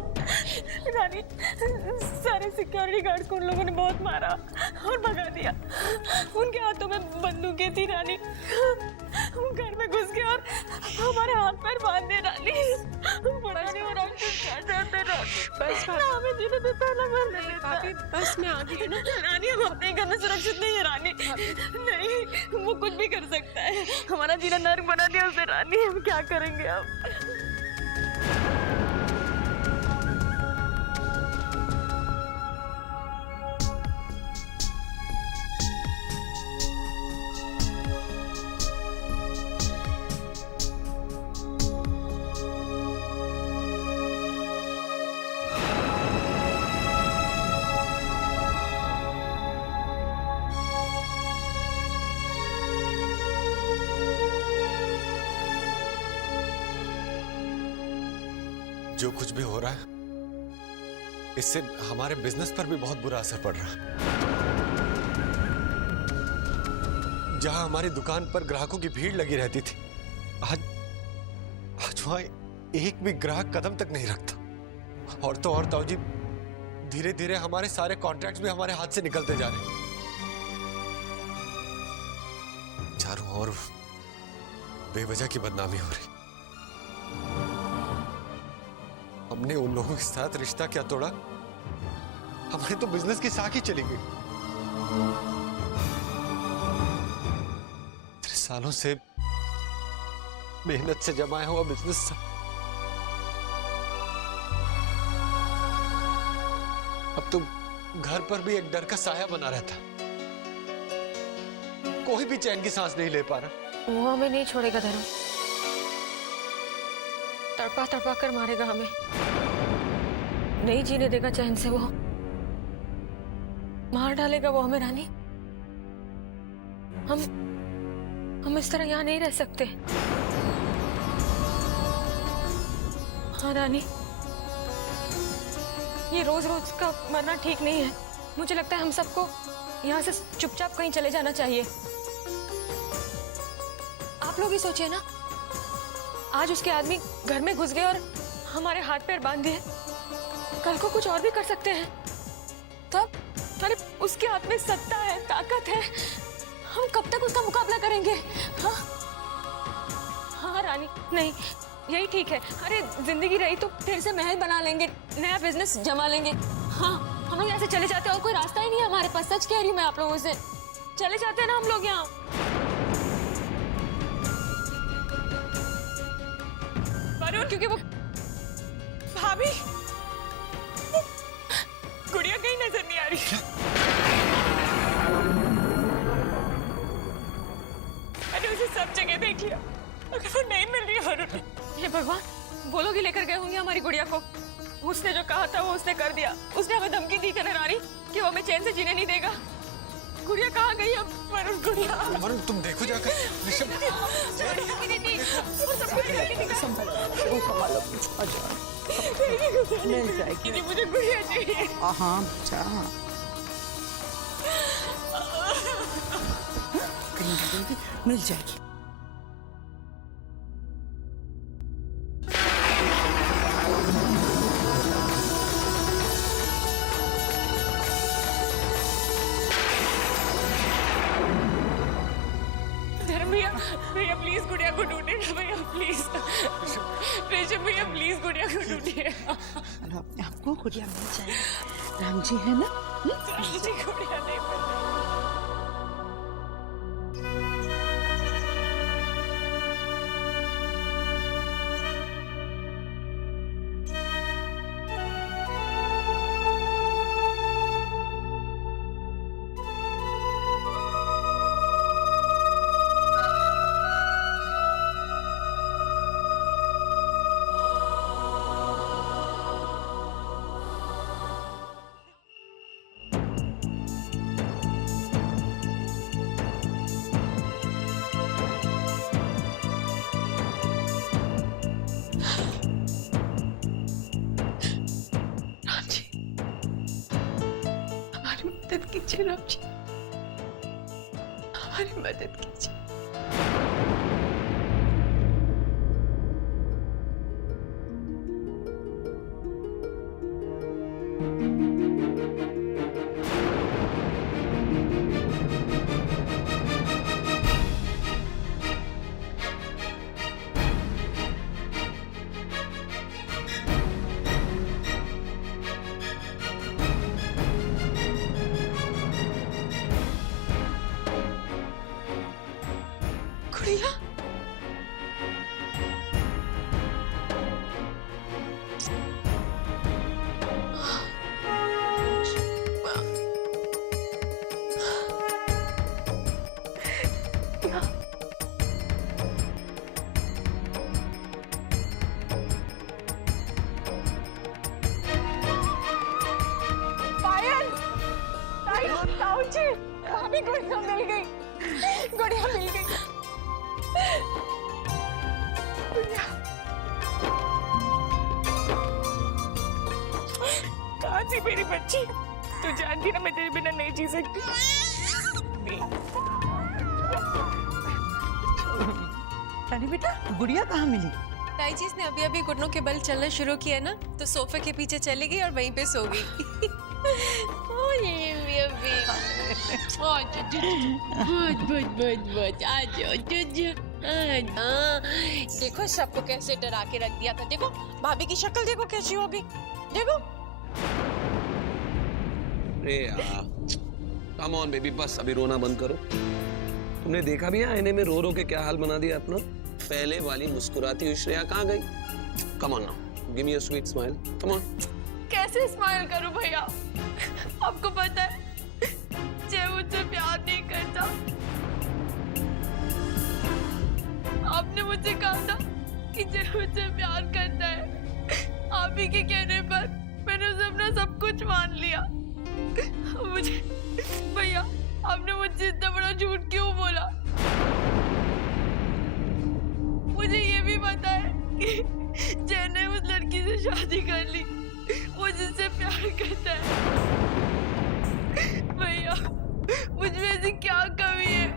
रानी, सारे सिक्योरिटी गार्ड को उन लोगों ने बहुत मारा और भगा दिया। उनके हाथों में बंदूकें थी रानी। वो घर में घुस गए और हमारे हाथ पैर बांध दिए रानी। बड़ा नहीं हो रहा, क्या चाहते रानी? बस ना हमें जीने देता ना मरने देता। भाभी बस मैं आ गई ना। रानी, हम अपने घर में सुरक्षित नहीं है रानी। नहीं, वो कुछ भी कर सकता है। हमारा जीना नर्क बना दिया उसने रानी। हम क्या करेंगे अब? जो कुछ भी हो रहा है इससे हमारे बिजनेस पर भी बहुत बुरा असर पड़ रहा है। जहां हमारी दुकान पर ग्राहकों की भीड़ लगी रहती थी, आज वहां एक भी ग्राहक कदम तक नहीं रखता। और तो और ताऊ जी, धीरे धीरे हमारे सारे कॉन्ट्रैक्ट्स भी हमारे हाथ से निकलते जा रहे हैं। चारों ओर बेवजह की बदनामी हो रही। हमने उन लोगों के साथ रिश्ता क्या तोड़ा, हमारे तो बिजनेस की साख ही चली गई। सालों से मेहनत से जमाया हुआ बिजनेस अब तो घर पर भी एक डर का साया बना रहता। कोई भी चैन की सांस नहीं ले पा रहा। वो हमें नहीं छोड़ेगा धर्म, तड़पा तड़पा कर मारेगा हमें, नहीं जीने देगा चैन से। वो मार डालेगा वो हमें रानी। हम इस तरह यहाँ नहीं रह सकते। हाँ रानी, ये रोज रोज का मरना ठीक नहीं है। मुझे लगता है हम सबको यहाँ से चुपचाप कहीं चले जाना चाहिए। आप लोग ही सोचिए ना, आज उसके आदमी घर में घुस गए और हमारे हाथ पैर बांध दिए, कल को कुछ और भी कर सकते हैं। तब अरे उसके हाथ में सत्ता है, ताकत है, हम कब तक उसका मुकाबला करेंगे? हाँ हाँ रानी, नहीं यही ठीक है। अरे जिंदगी रही तो फिर से महल बना लेंगे, नया बिजनेस जमा लेंगे। हाँ, हम लोग यहाँ से चले जाते हैं और कोई रास्ता ही नहीं है हमारे पास। सच कह रही हूँ मैं आप लोगों से, चले जाते हैं ना हम लोग यहाँ। वरुण, क्योंकि वो भाभी, गुड़िया कहीं नजर नहीं आ रही। मैंने उसे सब जगह देख लिया, मगर वो नहीं मिल रही है वरुण। हे भगवान, वो लोग ही लेकर गए होंगे हमारी गुड़िया को। उसने जो कहा था वो उसने कर दिया। उसने हमें धमकी दी थी ना रानी कि वो हमें चैन से जीने नहीं देगा। गुड़िया कहाँ गई अब? वरुण, गुड़िया वरुण, तुम देखो जाकर। मिल जाएगी। मुझे गुड़िया चाहिए। हाँ बच्चा, कहीं भी मिल जाएगी। भैया प्लीज गुड़िया को ढूंढे ना भैया, प्लीज। ऋषभ भैया प्लीज गुड़िया को ढूंढिए। अपने आपको गुड़िया मिल जाएगी। राम जी है ना? गुड़िया नहीं मिल रही। मदद कीजिए राम जी, हमारी मदद कीजिए। गुड़िया, पायल, ताऊ जी, भाभी गुड़िया मिल गई, गुड़िया मिल गई। गुड़िया, कहाँ थी मेरी बच्ची? तू जानती ना मैं तेरे बिना नहीं जी सकती। रानी बेटा, गुड़िया कहाँ मिली? ताई जी इसने अभी अभी घुटनों के बल चलना शुरू किया ना, तो सोफे के पीछे चली गई और वहीं पे सो गई। देखो सबको कैसे डरा के रख दिया था। देखो भाभी की शक्ल देखो कैसी हो गई, देखो। अरे यार, कम ऑन बेबी, बस अभी रोना बंद करो। तुमने देखा भी है आईने में रो रो के क्या हाल बना दिया अपना? पहले वाली मुस्कुराती हुई श्रेया कहाँ गई? Come on now, give me a sweet smile, come on. कैसे स्माइल करूं भैया? आपको पता है जय मुझसे प्यार नहीं करता। आपने मुझसे कहा था कि जय मुझसे प्यार करता है। आप ही के कहने पर मैंने उसे अपना सब कुछ मान लिया। मुझे भैया, आपने मुझसे इतना बड़ा झूठ क्यों बोला? मुझे ये भी पता है कि जय ने उस लड़की से शादी कर ली, वो जिससे प्यार करता है। भैया, मुझ में ऐसी क्या कमी है?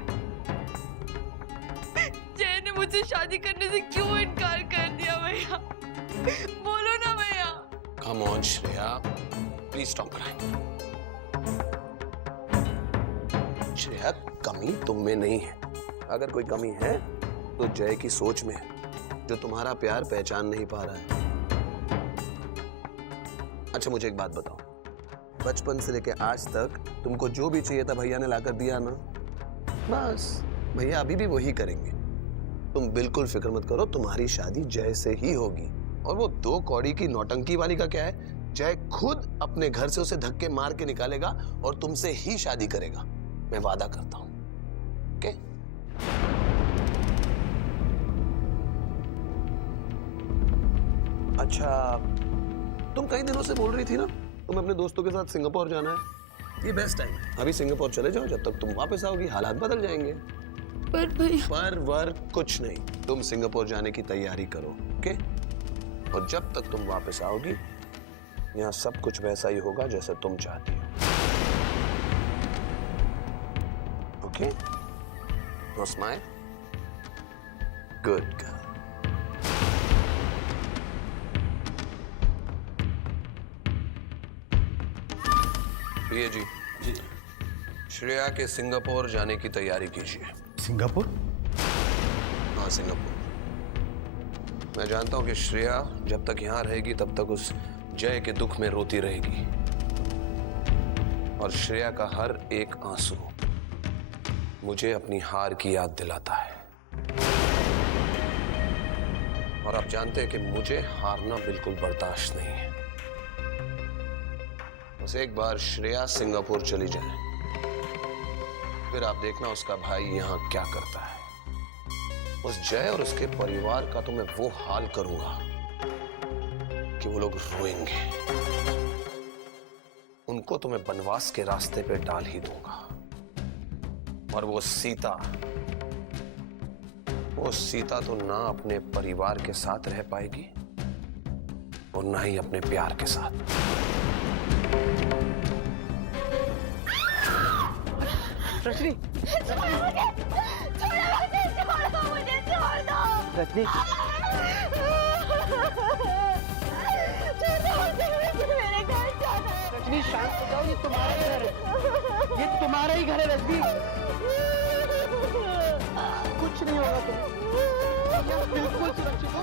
जय ने मुझसे शादी करने से क्यों इनकार कर दिया भैया? बोलो ना भैया। Come on Shreya, please stop crying. Shreya, कमी तुम में नहीं है। अगर कोई कमी है तो जय की सोच में है, जो तुम्हारा प्यार पहचान नहीं पा रहा है। अच्छा मुझे एक बात बताओ, बचपन से लेके आज तक तुमको जो भी चाहिए था भैया ने लाकर दिया ना? बस भैया अभी भी वही करेंगे। तुम बिल्कुल फिक्र मत करो, तुम्हारी शादी जय से ही होगी। और वो 2 कौड़ी की नौटंकी वाली का क्या है? जय खुद अपने घर से उसे धक्के मार के निकालेगा और तुमसे ही शादी करेगा, मैं वादा करता हूं। ओके? अच्छा, तुम कई दिनों से बोल रही थी ना तुम्हें अपने दोस्तों के साथ सिंगापुर जाना है। ये बेस्ट टाइम है, अभी सिंगापुर चले जाओ। जब तक तुम वापस आओगी हालात बदल जाएंगे। पर भैया, पर वर कुछ नहीं, तुम सिंगापुर जाने की तैयारी करो। ओके? और जब तक तुम वापस आओगी यहाँ सब कुछ वैसा ही होगा जैसा तुम चाहती हो। Okay? No smile? Good girl. प्रिय जी, श्रेया के सिंगापुर जाने की तैयारी कीजिए। सिंगापुर? हाँ, सिंगापुर। मैं जानता हूं कि श्रेया जब तक यहां रहेगी तब तक उस जय के दुख में रोती रहेगी, और श्रेया का हर एक आंसू मुझे अपनी हार की याद दिलाता है। और आप जानते हैं कि मुझे हारना बिल्कुल बर्दाश्त नहीं है। बस एक बार श्रेया सिंगापुर चली जाए, फिर आप देखना उसका भाई यहां क्या करता है। उस जय और उसके परिवार का तो मैं वो हाल करूंगा कि वो लोग रोएंगे। उनको तो मैं बनवास के रास्ते पे डाल ही दूंगा। और वो सीता तो ना अपने परिवार के साथ रह पाएगी और ना ही अपने प्यार के साथ। रजनी छोड़ो मुझे, छोड़ दो। रजनी मेरे घर जाना है। रजनी शांत हो जाओ, ये तुम्हारा घर है, ये तुम्हारा ही घर है रजनी। कुछ नहीं होगा तुम्हें, ये बिल्कुल सुरक्षित हो।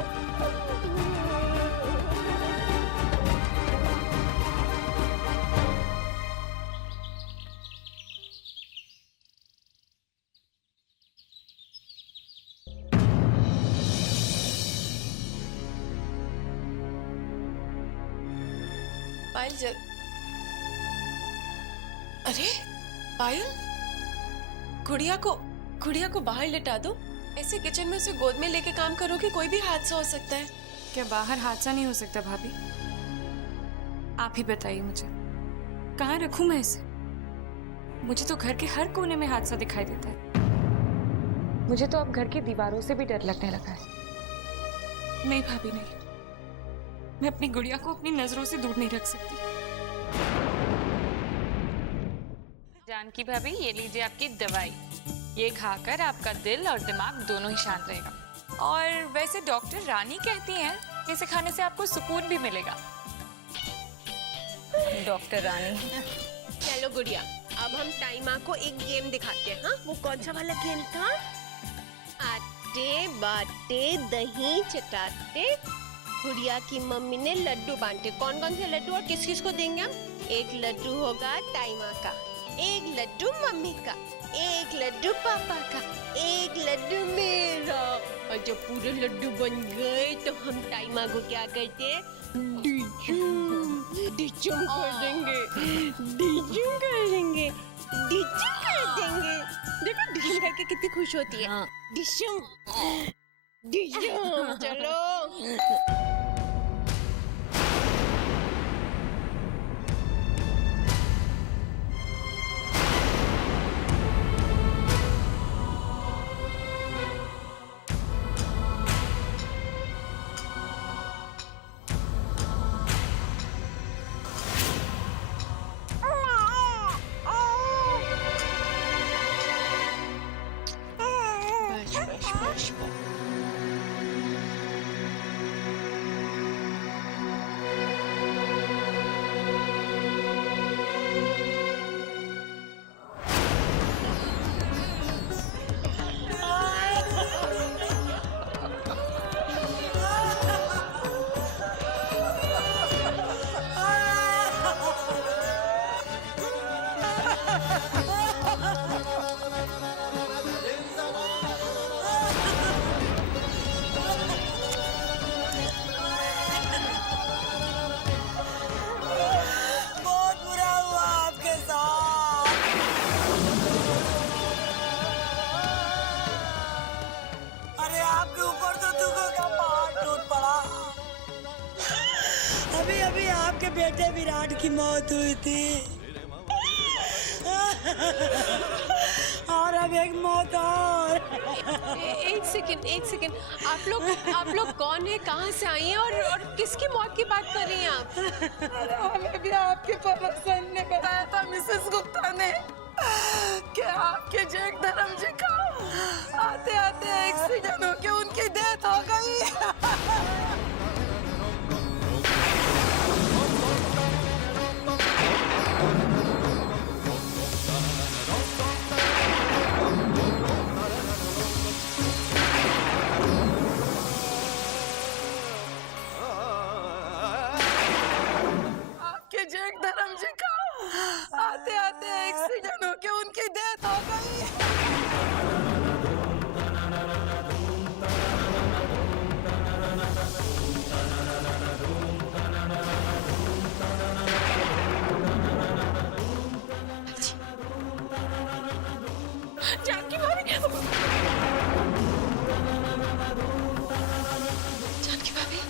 पायल अरे पायल, गुड़िया को बाहर लिटा दो। ऐसे किचन में उसे गोद में लेके काम करोगे, कोई भी हादसा हो सकता है। क्या बाहर हादसा नहीं हो सकता भाभी? आप ही बताइए मुझे, कहाँ रखूं मैं इसे? मुझे तो घर के हर कोने में हादसा दिखाई देता है। मुझे तो अब घर की दीवारों से भी डर लगने लगा है। नहीं भाभी नहीं, मैं अपनी गुड़िया को अपनी नजरों से दूर नहीं रख सकती। जानकी भाभी, ये लीजिए आपकी दवाई। ये खाकर आपका दिल और दिमाग दोनों ही शांत रहेगा। और वैसे डॉक्टर रानी कहती हैं इसे खाने से आपको सुकून भी मिलेगा। डॉक्टर रानी। चलो गुड़िया, अब हम टाइमा को एक गेम दिखाते हैं। हाँ, वो कौन सा वाला गेम था? आटे बाटे दही चटाते, गुड़िया की मम्मी ने लड्डू बांटे। कौन कौन से लड्डू और किस किस को देंगे हम? एक लड्डू होगा टाइमा का, एक लड्डू मम्मी का, एक लड्डू पापा का, एक लड्डू मेरा। और जब पूरे लड्डू बन गए तो हम टाइमा को क्या करते हैं? डिचुम कर देंगे, डिचुम कर देंगे, डिचुम कर देंगे। देखो डिचुम करके कितनी खुश होती है। डिचुम डिचुम। चलो अभी आपके बेटे विराट की मौत हुई थी और अब एक मौत और। एक सेकंड, आप लोग कौन है, कहाँ से आई हैं और किसकी मौत की बात कर रही हैं आप? अरे हमें भी आपके पड़ोसन ने बताया था, मिसेस गुप्ता ने, कि आपके जेठ धर्म जी का आते आते एक्सीडेंट होके उनकी डेथ हो गई। जेठ धर्म जी का आते आते एक्सीडेंट होके उनकी डेथ हो गई। जानकी भाभी, जानकी भाभी,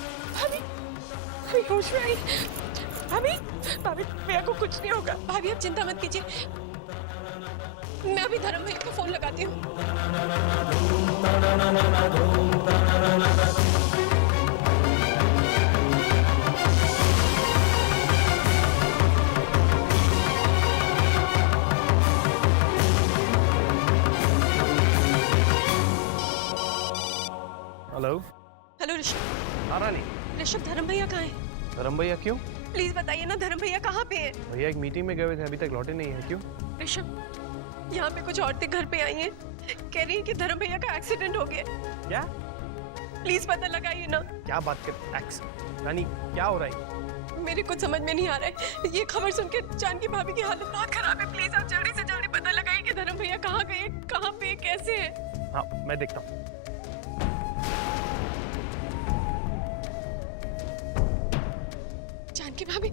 भाभी होश में आई। भाभी भैया को कुछ नहीं होगा। भाभी आप चिंता मत कीजिए, मैं अभी धर्म भैया को फोन लगाती हूँ। ऋषभ, धर्म भैया कहाँ है? धर्म भैया क्यों? प्लीज बताइए ना, धर्म भैया कहाँ पे है? भैया एक मीटिंग में गए हुए थे, अभी तक लौटे नहीं है। क्यों? ऋषभ, यहाँ पे कुछ औरतें घर पे आई हैं, कह रही हैं कि धर्म भैया का एक्सीडेंट हो गया। क्या? प्लीज पता लगाइए ना। क्या बात कर? एक्स रानी, क्या हो रहा है? मेरे कुछ समझ में नहीं आ रहा है। ये खबर सुन के जानकी भाभी की हालत बहुत खराब है। प्लीज आप जल्दी से जल्दी पता लगाइए कि धर्म भैया कहाँ गए, कहाँ पे, कैसे है। हाँ, मैं देखता हूँ। जानकी भाभी,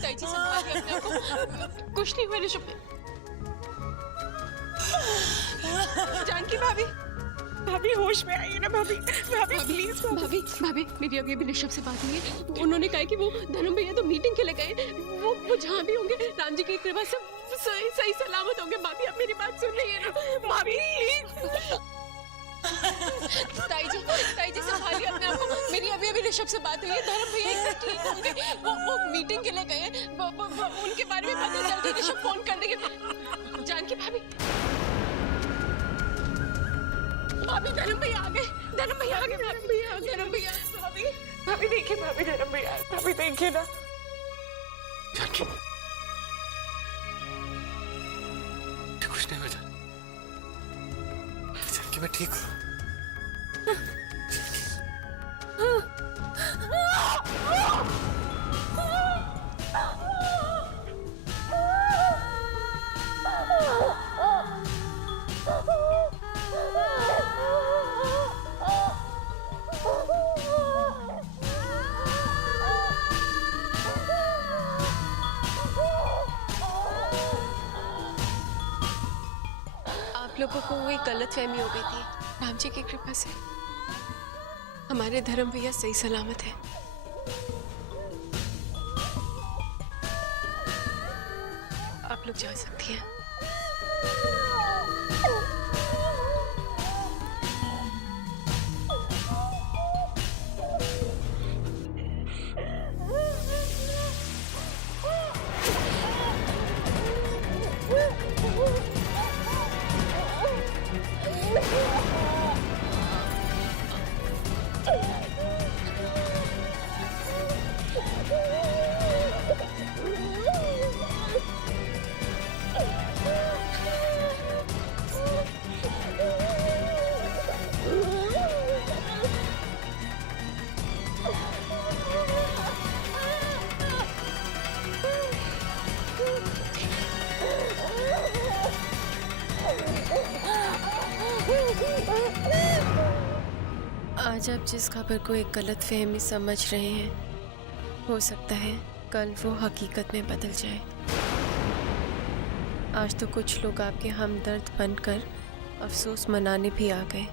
ताई जी संभालिए अपने आप को। कुछ नहीं हुआ ऋषभ में। जानकी भाभी, भाभी होश में आइए ना भाभी। भाभी प्लीज। भाभी मेरी अभी अभी ऋषभ से बात हुई है। उन्होंने कहा कि वो धर्म भैया तो मीटिंग के लिए गए, वो जहाँ भी होंगे राम जी की कृपा से सही सलामत होंगे। भाभी आप मेरी बात सुन रही है ना? भाभी ताई जी संभालिए अपने आप को। मेरी अभी अभी ऋषभ से बात हुई है। धर्म भैया एकदम ठीक होंगे। वो मीटिंग के लिए गए हैं। उनके बारे में पता चलते ऋषभ फोन कर देंगे। जानकी भाभी, भाभी धर्म भैया आ गए। धर्म भैया आ गए। धर्म भैया भाभी देखिए, भाभी धर्म भैया, भाभी देखिए ना। जानकी, कुछ नहीं हो जाए। जानकी मैं ठीक हूँ। आप लोगों को कोई गलतफहमी हो गई थी। राम जी की कृपा से हमारे धर्म भैया सही सलामत है। आप लोग जा सकती हैं। आज आप जिस खबर को एक गलत फहमी समझ रहे हैं, हो सकता है कल वो हकीकत में बदल जाए। आज तो कुछ लोग आपके हमदर्द बनकर अफसोस मनाने भी आ गए,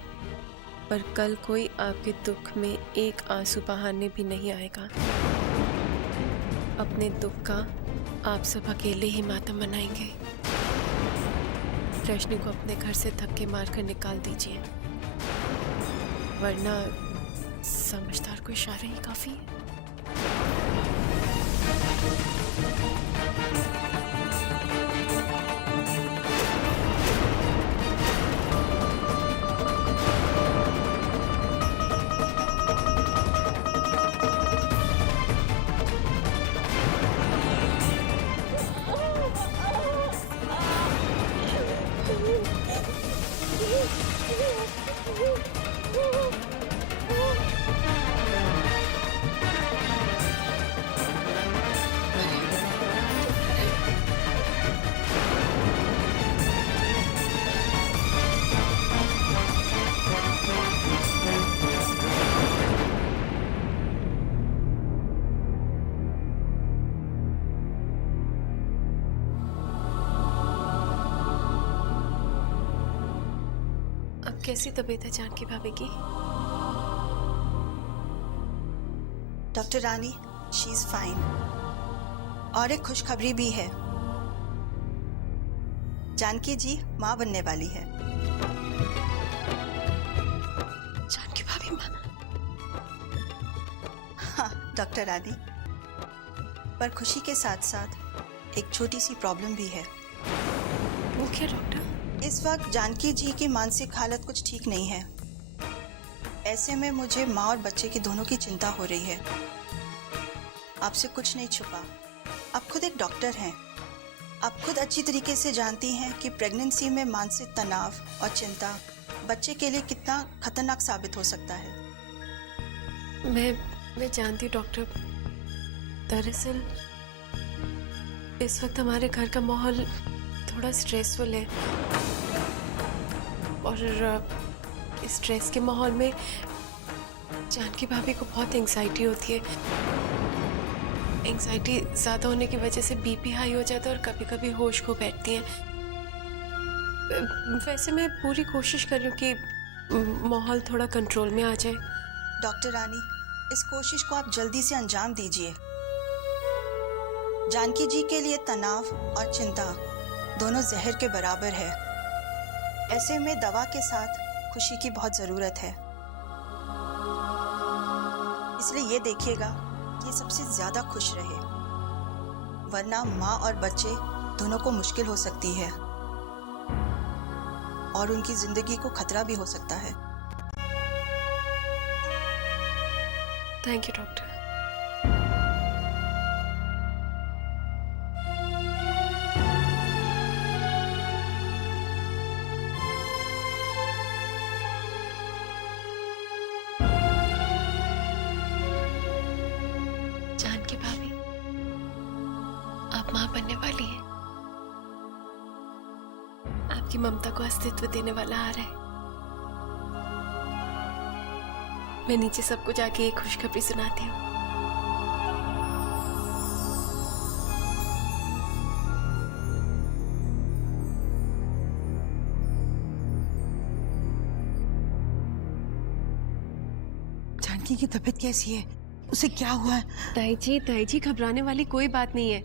पर कल कोई आपके दुख में एक आंसू बहाने भी नहीं आएगा। अपने दुख का आप सब अकेले ही मातम मनाएंगे। रश्मि को अपने घर से धक्के मारकर निकाल दीजिए, वरना समझदार को इशारा ही काफी है। कैसी तबीयत है जानकी भाभी की? Doctor Rani, she is fine. और एक खुशखबरी भी है, जानकी जी माँ बनने वाली है। जानकी भाभी माँ? हाँ डॉक्टर रानी, पर खुशी के साथ साथ एक छोटी सी प्रॉब्लम भी है। वो क्या डॉक्टर? इस वक्त जानकी जी की मानसिक हालत कुछ ठीक नहीं है। ऐसे में मुझे माँ और बच्चे की दोनों की चिंता हो रही है। आपसे कुछ नहीं छुपा, आप खुद एक डॉक्टर हैं। आप खुद अच्छी तरीके से जानती हैं कि प्रेगनेंसी में मानसिक तनाव और चिंता बच्चे के लिए कितना खतरनाक साबित हो सकता है। मैं जानती हूँ डॉक्टर। दरअसल इस वक्त हमारे घर का माहौल थोड़ा स्ट्रेसफुल है और इस स्ट्रेस के माहौल में जानकी भाभी को बहुत एंग्जाइटी होती है। एंग्जाइटी ज़्यादा होने की वजह से बीपी हाई हो जाता है और कभी कभी होश खो बैठती हैं। वैसे मैं पूरी कोशिश कर रही हूँ कि माहौल थोड़ा कंट्रोल में आ जाए। डॉक्टर रानी, इस कोशिश को आप जल्दी से अंजाम दीजिए। जानकी जी के लिए तनाव और चिंता दोनों जहर के बराबर है। ऐसे में दवा के साथ खुशी की बहुत ज़रूरत है। इसलिए ये देखिएगा कि सबसे ज़्यादा खुश रहे, वरना माँ और बच्चे दोनों को मुश्किल हो सकती है और उनकी जिंदगी को खतरा भी हो सकता है। Thank you doctor. जानकी भाभी, आप माँ बनने वाली हैं। आपकी ममता को अस्तित्व देने वाला आ रहा है। मैं नीचे सबको जाके एक खुशखबरी सुनाती हूँ। जानकी की तबीयत कैसी है? उसे क्या हुआ है? ताई जी घबराने वाली कोई बात नहीं है।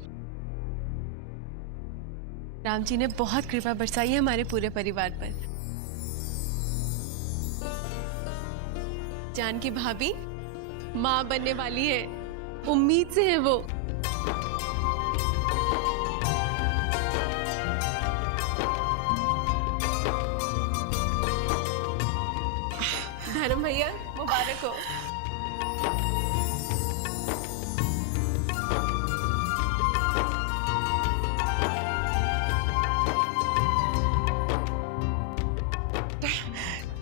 राम जी ने बहुत कृपा बरसाई है हमारे पूरे परिवार पर। जानकी भाभी माँ बनने वाली है, उम्मीद से है वो। धर्म भैया मुबारक हो।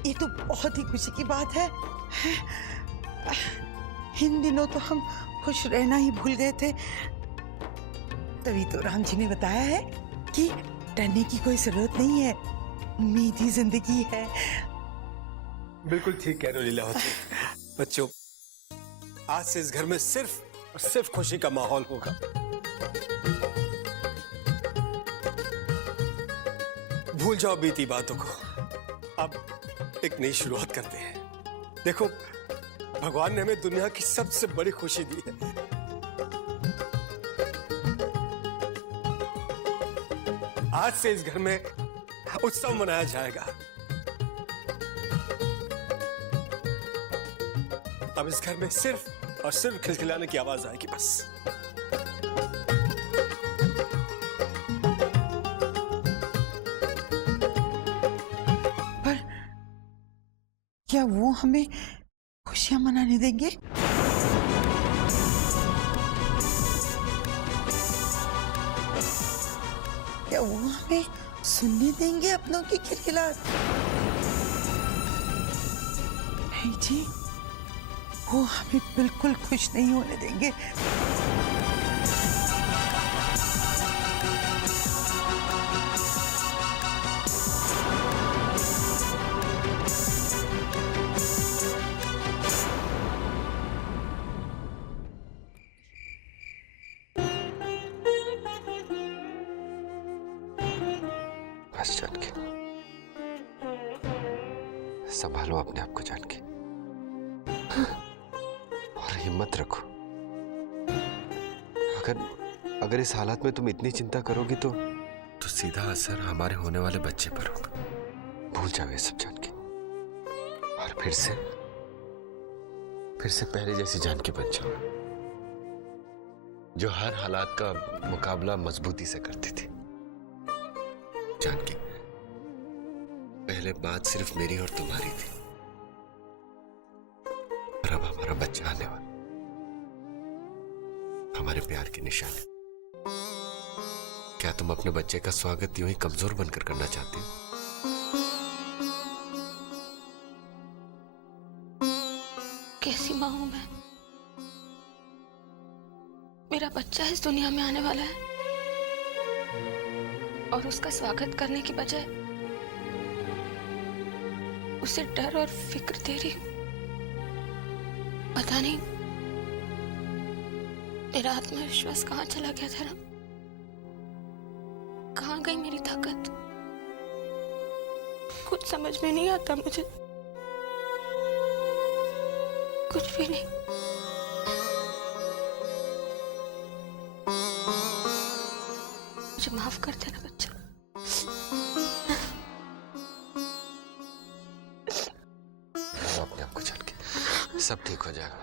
ये तो बहुत ही खुशी की बात है। इन दिनों तो हम खुश रहना ही भूल गए थे। तभी तो राम जी ने बताया है कि डरने की कोई जरूरत नहीं है, उम्मीद ही जिंदगी है। बिल्कुल ठीक कह रहे हो लीलावती। बच्चों, आज से इस घर में सिर्फ और सिर्फ खुशी का माहौल होगा। भूल जाओ बीती बातों को, अब एक नई शुरुआत करते हैं। देखो, भगवान ने हमें दुनिया की सबसे बड़ी खुशी दी है। आज से इस घर में उत्सव मनाया जाएगा। अब इस घर में सिर्फ और सिर्फ खिलखिलाने की आवाज आएगी बस। पर क्या वो हमें खुशियां मनाने देंगे? क्या वो हमें सुनने देंगे अपनों की खिलखिलाहट? नहीं जी, वो हमें बिल्कुल खुश नहीं होने देंगे। बस जानकी, संभालो अपने आप को जानकी, और हिम्मत रखो। अगर इस हालत में तुम इतनी चिंता करोगी तो सीधा असर हमारे होने वाले बच्चे पर होगा। भूल जाओ ये सब जानकी, और फिर से पहले जैसी जानकी बन जाओ, जो हर हालात का मुकाबला मजबूती से करती थी। जानकी, पहले बात सिर्फ मेरी और तुम्हारी थी, और अब हमारा बच्चा आने वाला, हमारे प्यार की निशानी। क्या तुम अपने बच्चे का स्वागत यूं ही कमजोर बनकर करना चाहती हो? कैसी माँ हूं मैं? मेरा बच्चा इस दुनिया में आने वाला है और उसका स्वागत करने की बजाय उसे डर और फिक्र दे रही हूं। पता नहीं मेरा आत्मविश्वास कहाँ चला गया था? कहाँ गई मेरी ताकत? कुछ समझ में नहीं आता मुझे, कुछ भी नहीं। मुझे माफ कर देना बच्चा। अपने आप को चल के सब ठीक हो जाएगा।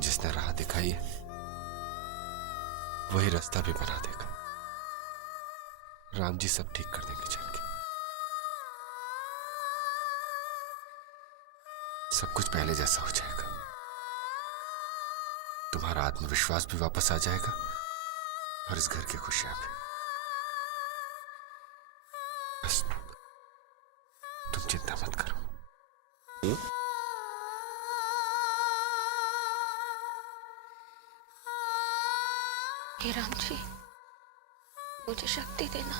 जिसने राह दिखाई है वही रास्ता भी बना देगा। राम जी सब ठीक कर देंगे चल के। सब कुछ पहले जैसा हो जाएगा। तुम्हारा आत्मविश्वास भी वापस आ जाएगा और इस घर की खुशियां भी। बस तुम चिंता मत करो। हे राम जी, मुझे शक्ति देना।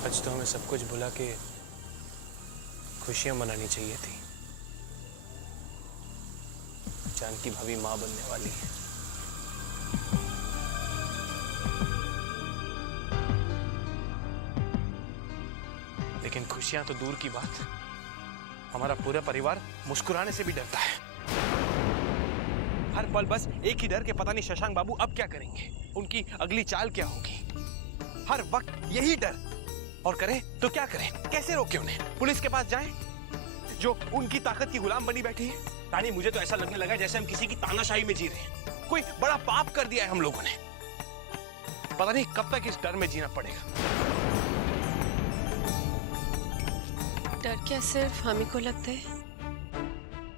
आज तो हमें सब कुछ भुला के खुशियां मनानी चाहिए थी। जानकी भाभी मां बनने वाली है। लेकिन खुशियां तो दूर की बात, हमारा पूरा परिवार मुस्कुराने से भी डरता है। हर पल बस एक ही डर के पता नहीं शशांक बाबू अब क्या करेंगे, उनकी अगली चाल क्या होगी। हर वक्त यही डर। और करें तो क्या करें, कैसे रोके उन्हें? पुलिस के पास जाएं जो उनकी ताकत की गुलाम बनी बैठी है? रानी, मुझे तो ऐसा लगने लगा जैसे हम किसी की तानाशाही में जी रहे हैं। कोई बड़ा पाप कर दिया है हम लोगों ने। पता नहीं कब तक इस डर में जीना पड़ेगा। डर क्या सिर्फ हम ही को लगता है,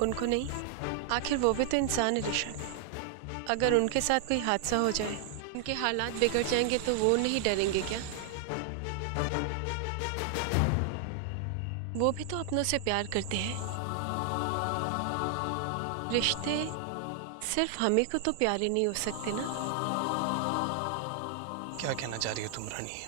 उनको नहीं? आखिर वो भी तो इंसान है ऋषभ। अगर उनके साथ कोई हादसा हो जाए, उनके हालात बिगड़ जाएंगे तो वो नहीं डरेंगे क्या? वो भी तो अपनों से प्यार करते हैं। रिश्ते सिर्फ हमें को तो प्यारे नहीं हो सकते ना। क्या कहना चाह रही हो तुम रानी?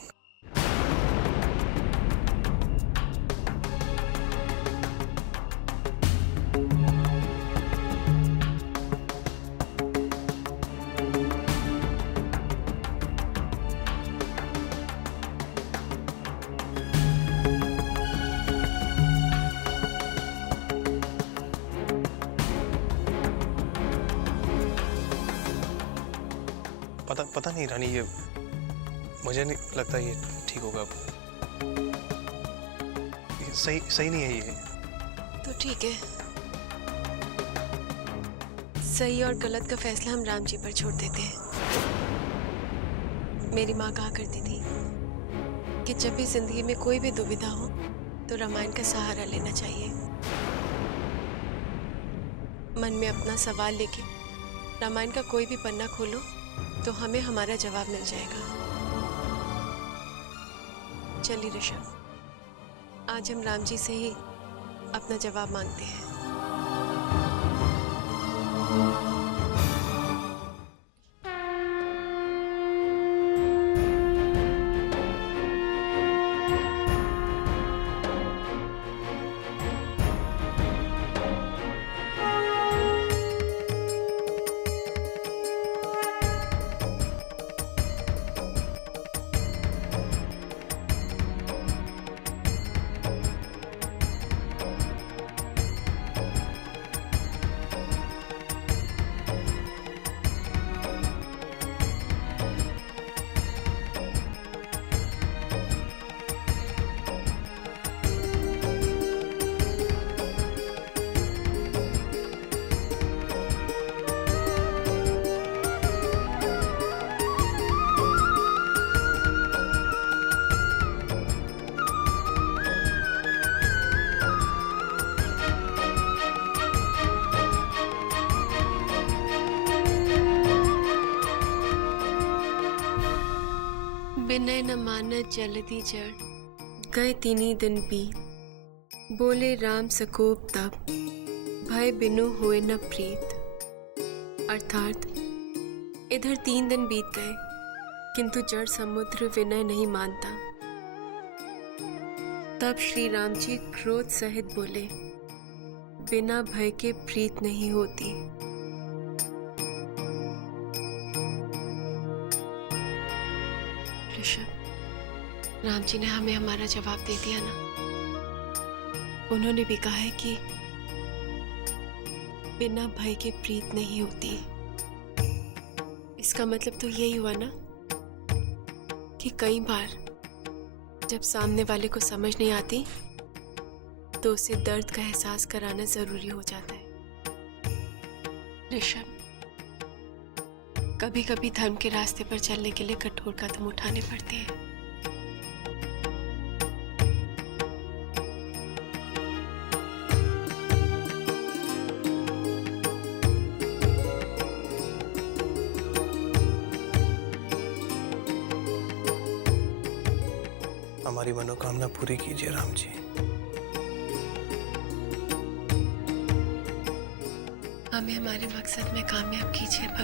पता नहीं रानी, ये मुझे नहीं लगता ये ठीक होगा। ये सही नहीं है ये। तो ठीक है, सही और गलत का फैसला हम राम जी पर छोड़ देते हैं। मेरी माँ कहा करती थी कि जब भी जिंदगी में कोई भी दुविधा हो तो रामायण का सहारा लेना चाहिए। मन में अपना सवाल लेके रामायण का कोई भी पन्ना खोलो तो हमें हमारा जवाब मिल जाएगा। चलिए ऋषभ, आज हम राम जी से ही अपना जवाब मांगते हैं। विनय न मानत जलधि जड़, गए तीनी दिन बीत। बोले राम सकोप तब, भय बिनु होए न प्रीत। अर्थात इधर 3 दिन बीत गए, किंतु जड़ समुद्र विनय नहीं मानता। तब श्री राम जी क्रोध सहित बोले, बिना भय के प्रीत नहीं होती। ऋषभ, राम जी ने हमें हमारा जवाब दे दिया ना। उन्होंने भी कहा है कि बिना भय के प्रीत नहीं होती। इसका मतलब तो यही हुआ ना कि कई बार जब सामने वाले को समझ नहीं आती तो उसे दर्द का एहसास कराना जरूरी हो जाता है। ऋषभ, कभी कभी धर्म के रास्ते पर चलने के लिए कठोर कदम उठाने पड़ते हैं। हमारी मनोकामना पूरी कीजिए राम जी। हमें हमारे मकसद में कामयाब कीजिए भगवान।